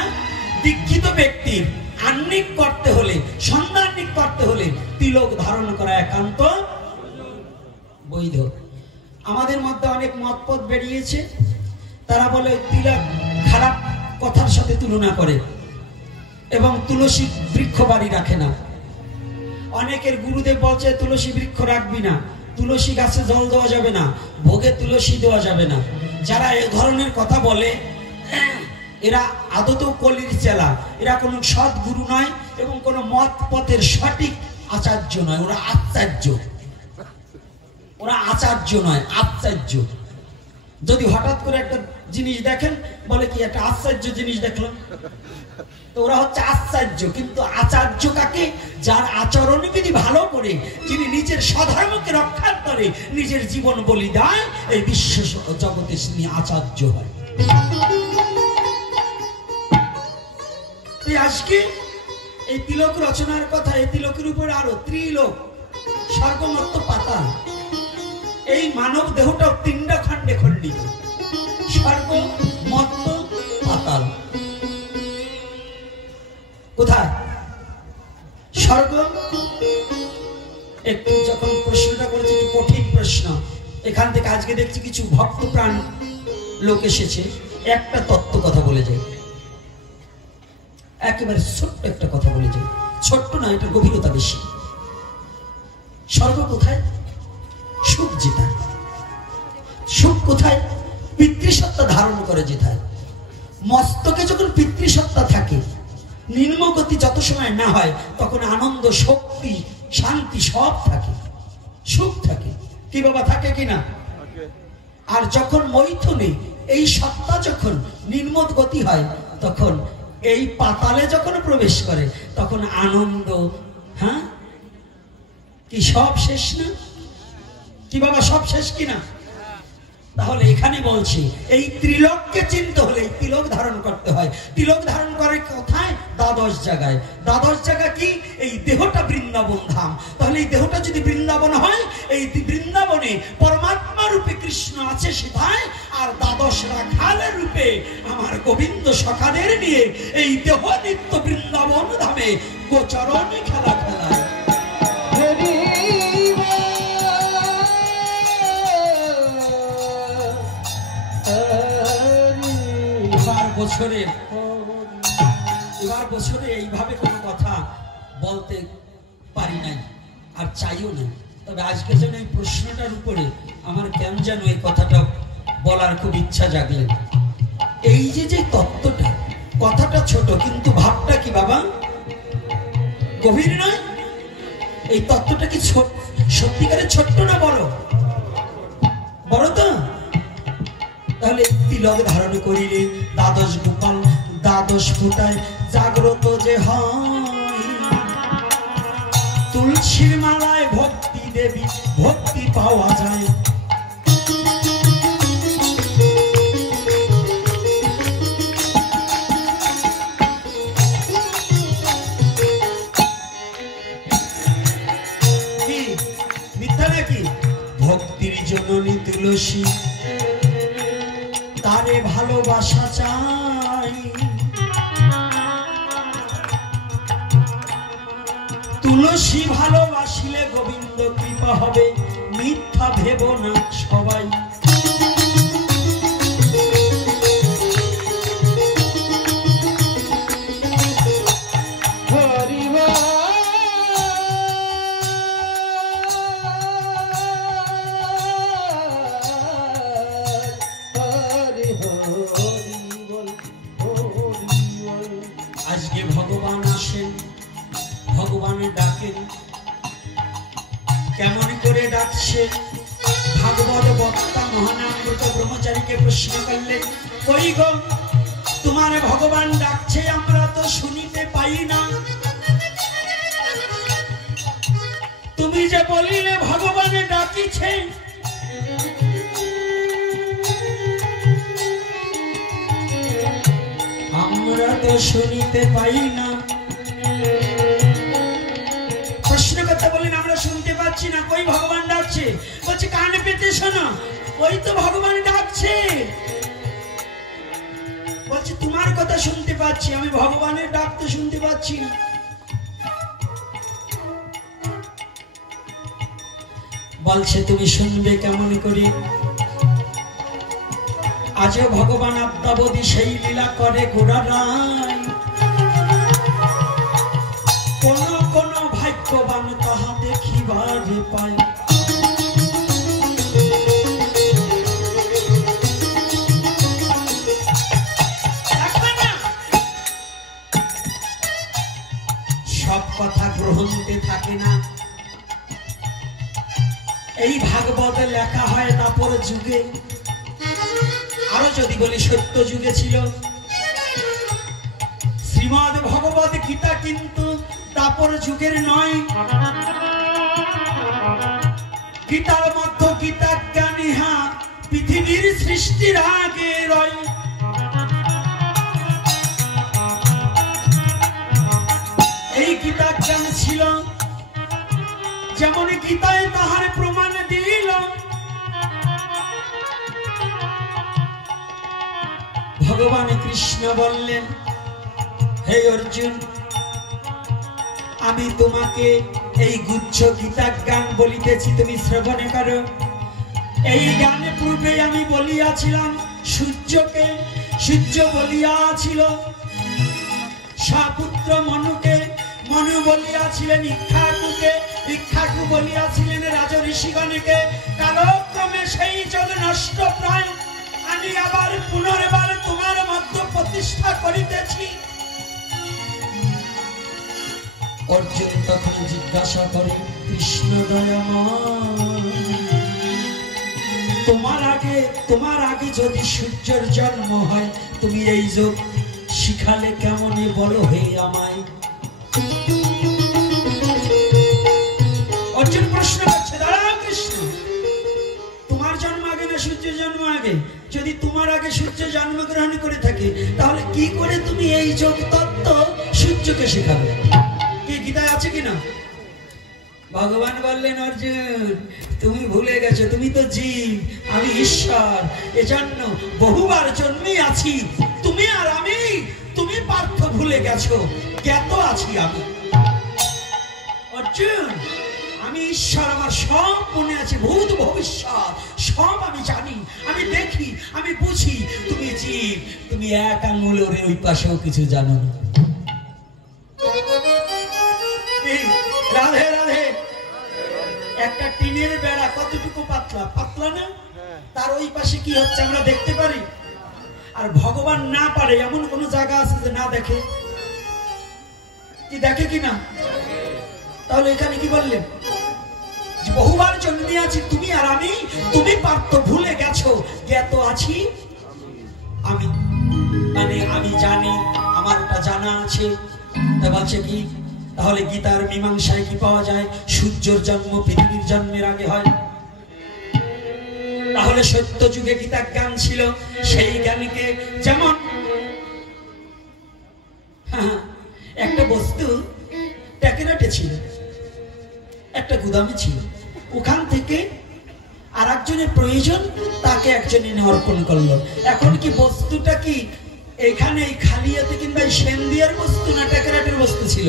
দীক্ষিত ব্যক্তির আহ্নিক করতে হলে, সন্ধানিক করতে হলে তিলক ধারণ করা একান্ত বৈধ। আমাদের মধ্যে অনেক মতপথ বেরিয়েছে, তারা বলে তিলক খারাপ কথার সাথে তুলনা করে এবং তুলসী বৃক্ষ বাড়ি রাখে না। অনেকের গুরুদেব বলছে তুলসী বৃক্ষ রাখবি না, তুলসী গাছে জল দেওয়া যাবে না, ভোগে তুলসী দেওয়া যাবে না। যারা এই ধরনের কথা বলে এরা আদতেও কলির চেলা, এরা কোনো সৎ গুরু নয় এবং কোনো মত পথের সঠিক আচার্য নয়, ওরা আচার্য, ওরা আচার্য নয়, আচার্য। যদি হঠাৎ করে একটা জিনিস দেখেন বলে কি একটা আশ্চর্য জিনিস দেখলাম, তো ওরা হচ্ছে আশ্চর্য। কিন্তু আচার্য কাকে? যার আচরণ বিধি ভালো করে, যিনি নিজের স্বধর্মকে রক্ষা করে, নিজের জীবন বলি দেয়, এই বিশ্ব জগতে তিনি আচার্য হয়। আজকে এই তিলক রচনার কথা, এই তিলকের উপরে আরো ত্রিলোক, স্বর্গমত্ত পাতাল, এই মানব দেহটাও তিনটা খণ্ডে খণ্ডিত, স্বর্গ মত্ত পাতাল। কোথায় স্বর্গ? একটু যখন প্রশ্নটা করেছে একটু কঠিন প্রশ্ন, এখান থেকে আজকে দেখছি কিছু ভক্ত প্রাণ লোক এসেছে, একটা তত্ত্ব কথা বলে যায়, একেবারে ছোট্ট একটা কথা বলে যায়, ছোট্ট না, এটা গভীরতা বেশি। স্বর্গ কোথায়? সুখ যেথায়। সুখ কোথায়? পিতৃসত্তা ধারণ করে যেথায়। মস্তকে যখন পিতৃসত্তা থাকে, নিম্নগতি যত সময় না হয়, তখন আনন্দ, শক্তি, শান্তি সব থাকে, সুখ থাকে। কি বাবা, থাকে কিনা? আর যখন মৈথুনে এই সত্তা যখন নিম্ন গতি হয়, তখন এই পাতালে যখন প্রবেশ করে, তখন আনন্দ, হ্যাঁ কি সব শেষ না? কি বাবা, সব শেষ কিনা? তাহলে এখানে বলছি এই ত্রিলোককে চিনতে হলে তিলক ধারণ করতে হয়। তিলক ধারণ করে কোথায়? দ্বাদশ জায়গায়। দ্বাদশ জায়গা কি? এই দেহটা বৃন্দাবন ধাম। তাহলে এই দেহটা যদি বৃন্দাবন হয়, এই বৃন্দাবনে পরমাত্মা রূপে কৃষ্ণ আছে সেটাই, আর দ্বাদশ রাখালের রূপে আমার গোবিন্দ সখাদের নিয়ে এই দেহ নিত্য বৃন্দাবন ধামে গোচরণে খেলা খেলায়। এবার বছরে এইভাবে কোনো কথা বলতে পারি নাই, আর চাইও না। তবে আজকে যেন এই প্রশ্নটার উপরে আমার কেন যেন এই কথাটা বলার খুব ইচ্ছা জাগলেন। এই যে যে তত্ত্বটা, কথাটা ছোট কিন্তু ভাবটা কি বাবা গভীর নয়? এই তত্ত্বটা কি সত্যিকারের ছোট্ট না বড়? বড় তো। তাহলে তিলক ধারণ করিলে দ্বাদশ গোপাল দ্বাদশ ফুটায় জাগ্রত যে হয়, তুলসীর মালায় ভক্তি দেবী ভক্তি পাওয়া যায়। কি মিথ্যা নাকি? ভক্তির জননী তুলসী, তারে ভালোবাসা চাই। তুলসী ভালোবাসিলে গোবিন্দ কৃপা হবে, মিথ্যা ভেব না সবাই। আজকে ভগবান আসেন, ভগবানের ডাকেন, কেমন করে ডাকছে? ভাগবত বক্তা মহানামৃত ব্রহ্মচারীকে প্রশ্ন করলেন, কই গো তোমার ভগবান ডাকছে, আমরা তো শুনিতে পাই না। তুমি যে বলিলে ভগবানে ডাকিছে, আমরা তো শুনিতে পাই না। প্রশ্ন করতে বলেন, আমরা শুনতে পাচ্ছি না, কই ভগবান ডাকছে? বলছে কান পেতে শোনো, ওই তো ভগবান ডাকছে। বলছে তোমার কথা শুনতে পাচ্ছি, আমি ভগবানের ডাক তো শুনতে পাচ্ছি না। বলছে তুমি শুনবে কেমন করে? আজও ভগবান আদ্যাবধি সেই লীলা করে গোড়ারায়। কোন কোন ভাগ্যবান তাহা দেখিবারে পায়। সব কথা গ্রহণতে থাকে না। এই ভাগবতে লেখা হয় তারপর যুগে, আরো যদি বলি সত্য যুগে ছিল। শ্রীমদ ভগবত গীতা কিন্তু তারপর যুগের নয়। গীতার মধ্যে গীতা জ্ঞান ইহা পৃথিবীর সৃষ্টির আগে রয়। এই গীতা জ্ঞান ছিল, যেমন গীতায় তাহার প্রমাণ দিল। ভগবান কৃষ্ণ বললেন, হে অর্জুন, আমি তোমাকে এই গুচ্ছ গীতা জ্ঞান বলিতেছি, তুমি শ্রবণ করো। এই জ্ঞানে পূর্বে আমি বলিয়াছিলাম সূর্যকে, সূর্য বলিয়াছিল সাপুত্র মনুকে, মনু বলিয়াছিলেন ইক্ষাকুকে, ইক্ষাকু বলিয়াছিলেন রাজঋষিগণকে। কালক্রমে সেই যোগ নষ্ট প্রায় আমি আবার পুনর্বার তোমার মধ্যে প্রতিষ্ঠা করিতেছি। অর্জুন তখন জিজ্ঞাসা করে, কৃষ্ণ দয়াময়, তোমার আগে যদি সূর্যের জন্ম হয়, তুমি এই যোগ শিখালে কেমনে বলো হে আমায়? অর্জুন প্রশ্ন করছে, দাঁড়াও কৃষ্ণ, তোমার জন্ম আগে না সূর্যের জন্ম আগে? যদি তোমার আগে সূর্য জন্মগ্রহণ করে থাকে, তাহলে কি করে তুমি এই যোগ তত্ত্ব সূর্যকে শেখাবে? কি গীতায় আছে কিনা? ভগবান বললেন, অর্জুন তুমি ভুলে গেছো, তুমি তো জীব, আমি ঈশ্বর, এজন্য বহুবার জন্মে আছি। তুমি আর আমি, তুমি পার্থ ভুলে গেছো, জ্ঞাত আছি আমি। অর্জুন, আমি ঈশ্বর, আমার সব মনে আছে, ভূত ভবিষ্যৎ সব আমি জানি, আমি দেখি, আমি বুঝি। তুমি জীব, তুমি এক আঙুলের ওই পাশেও কিছু জানো না। রাধে রাধে। একটা টিনের বেড়া কতটুকু পাতলা, পাতলা না? তার ওই পাশে কি হচ্ছে আমরা দেখতে পারি। আর ভগবান না পারে এমন কোন জায়গা আছে যে না দেখে? কি দেখে কিনা? তাহলে এখানে কি বললেন? বহুবার জন্মে আছি তুমি আর আমি, তুমি পার্থ ভুলে গেছো, জ্ঞাত আছি আমি। মানে আমি জানি, আমার ওটা জানা আছে। তা বলছে কি, তাহলে গীতার মীমাংসায় কি পাওয়া যায়? সূর্যের জন্ম পৃথিবীর জন্মের আগে হয়। তাহলে সত্য যুগে গীতা জ্ঞান ছিল, সেই জ্ঞানকে যেমন একটা বস্তু ট্যাকেরাটে ছিল, একটা গুদামে ছিল, ওখান থেকে আর একজনের প্রয়োজন, তাকে একজন এনে অর্পণ করলো। এখন কি বস্তুটা কি এখানে এই খালিয়াতে কিংবা সেন্দিয়ার বস্তু না ট্যাকেরাটের বস্তু ছিল?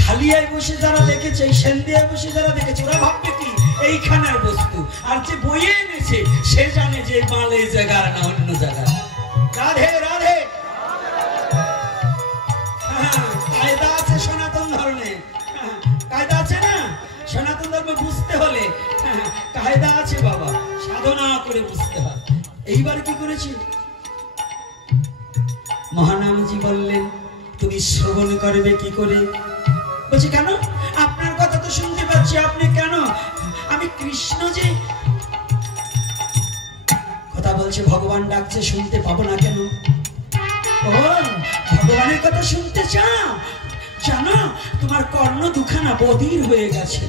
খালিয়ায় বসে যারা দেখেছে, এই সেন্দিয়ায় বসে যারা দেখেছে, ওরা ভাববে কি এইখানের বস্তু। আর যে বইয়ে এনেছে সে জানে যে মাল এই জায়গার না অন্য জায়গায়। রাধে রাধে। কায়দা আছে সনাতন ধর্মে, কায়দা আছে না? সনাতন ধর্মে বুঝতে হলে কায়দা আছে বাবা, সাধনা করে বুঝতে হয়। এইবার কি করেছি? মহানামজি বললেন, তুমি শ্রবণ করবে কি করে? বলছি কেন? আপনার কথা তো শুনতে পাচ্ছি, আপনি কেন? আমি কৃষ্ণ যে কথা ভগবান ডাকছে, শুনতে পাবো না কেন? ও ভগবানের কথা শুনতে চাও? জানো তোমার কর্ণ দুখানা বধির হয়ে গেছে।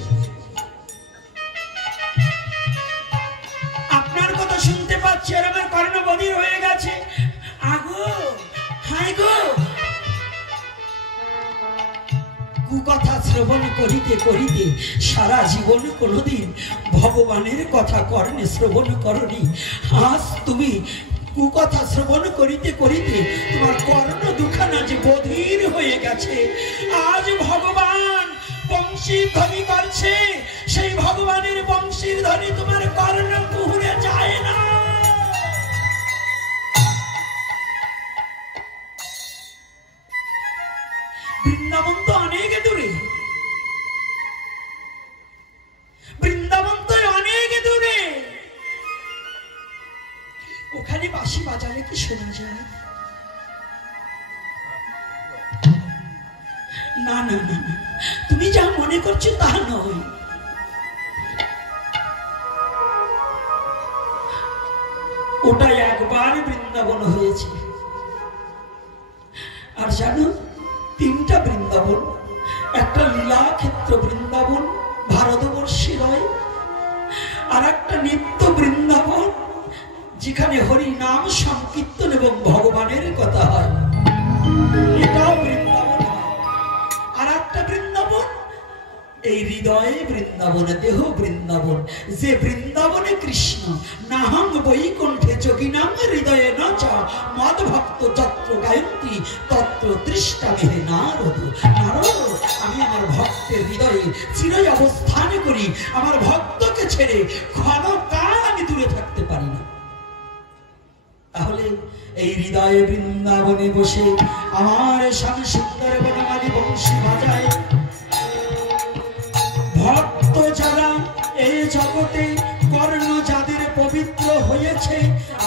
আপনার কথা শুনতে পাচ্ছি আর আমার কর্ণ বধির হয়ে গেছে। আগো হাই গো, কুকথা শ্রবণ করিতে করিতে সারা জীবন কোনোদিন ভগবানের কথা কর্ণে শ্রবণ করনি। আজ তুমি কুকথা শ্রবণ করিতে করিতে তোমার কর্ণ দুখানা যে বধির হয়ে গেছে। আজ ভগবান বংশী ধ্বনি করছে, সেই ভগবানের বংশীর ধ্বনি তোমার কর্ণ কুহুরে যায় না। বৃন্দাবন তো অনেক দূরে, বৃন্দাবন তো অনেক দূরে। ওখানে বাঁশি বাজালে কি শোনা যায়? না না না না, তুমি যা মনে করছো তা নয়। ওটা একবার বৃন্দাবন হয়েছে। আর জানো, তিনটা বৃন্দাবন। একটা লীলা ক্ষেত্র বৃন্দাবন, ভারতবর্ষে নয়। আর একটা নিত্য বৃন্দাবন, যেখানে হরি নাম সংকীর্তন এবং ভগবানের কথা হয়, এটাও বৃন্দাবন। আর একটা বৃন্দাবন এই হৃদয়ে বৃন্দাবন, দেহ বৃন্দাবন। যে বৃন্দাবনে কৃষ্ণ নাহং বৈকুণ্ঠে যোগিনাং হৃদয়ে ন চ মদ ভক্ত যত্র গায়ন্তি তত্র তৃষ্টা মেহে নারদ। নারদ, আমি আমার ভক্তের হৃদয়ে চিরই অবস্থান করি। আমার ভক্তকে ছেড়ে ক্ষণকাল আমি দূরে থাকতে পারি না। তাহলে এই হৃদয়ে বৃন্দাবনে বসে আমার স্বামী সুন্দর বনমালী বংশী বাজায়। ভক্ত যারা এই জগতে কর্ণ যাদের পবিত্র হয়েছে,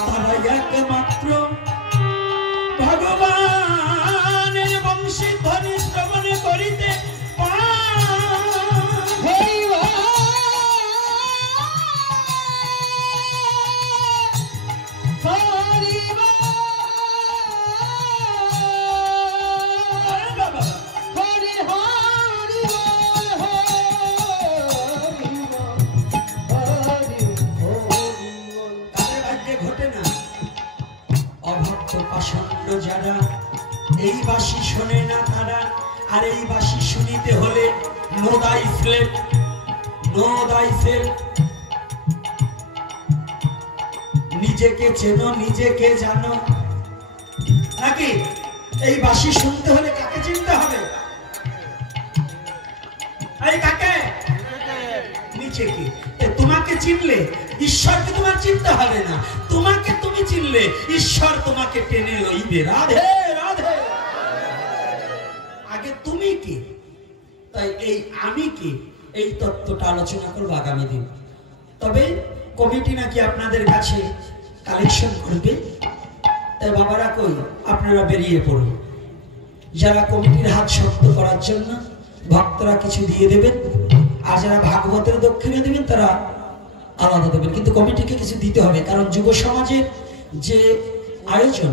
তারা একমাত্র ভগবানের বংশী ধ্বনি শ্রবণ করিতে যারা এই বাঁশি শোনে না তারা। আর এই বাঁশি শুনিতে হলে নো দাই সেলফ, নো দাই সেলফ। নিজেকে চেনো, নিজেকে জানো। নাকি এই বাঁশি শুনতে হলে কাকে চিনতে হবে? এই কাকে? নিজেকে। তোমাকে চিনলে ঈশ্বরকে তোমার চিনতে হবে না। তোমাকে তুমি চিনলে ঈশ্বর তোমাকে টেনে লইবে। রাধে রাধে। আগে তুমি কি, তাই এই আমি কি, এই তত্ত্বটা আলোচনা করবো আগামী দিন। তবে কমিটি নাকি আপনাদের কাছে কালেকশন করবে। তাই বাবারা কই, আপনারা বেরিয়ে পড়ুন। যারা কমিটির হাত শক্ত করার জন্য ভক্তরা কিছু দিয়ে দেবেন, আর যারা ভাগবতের দক্ষিণে দেবেন তারা আলাদা দেবেন। কিন্তু কমিটিকে কিছু দিতে হবে, কারণ যুব সমাজের যে আয়োজন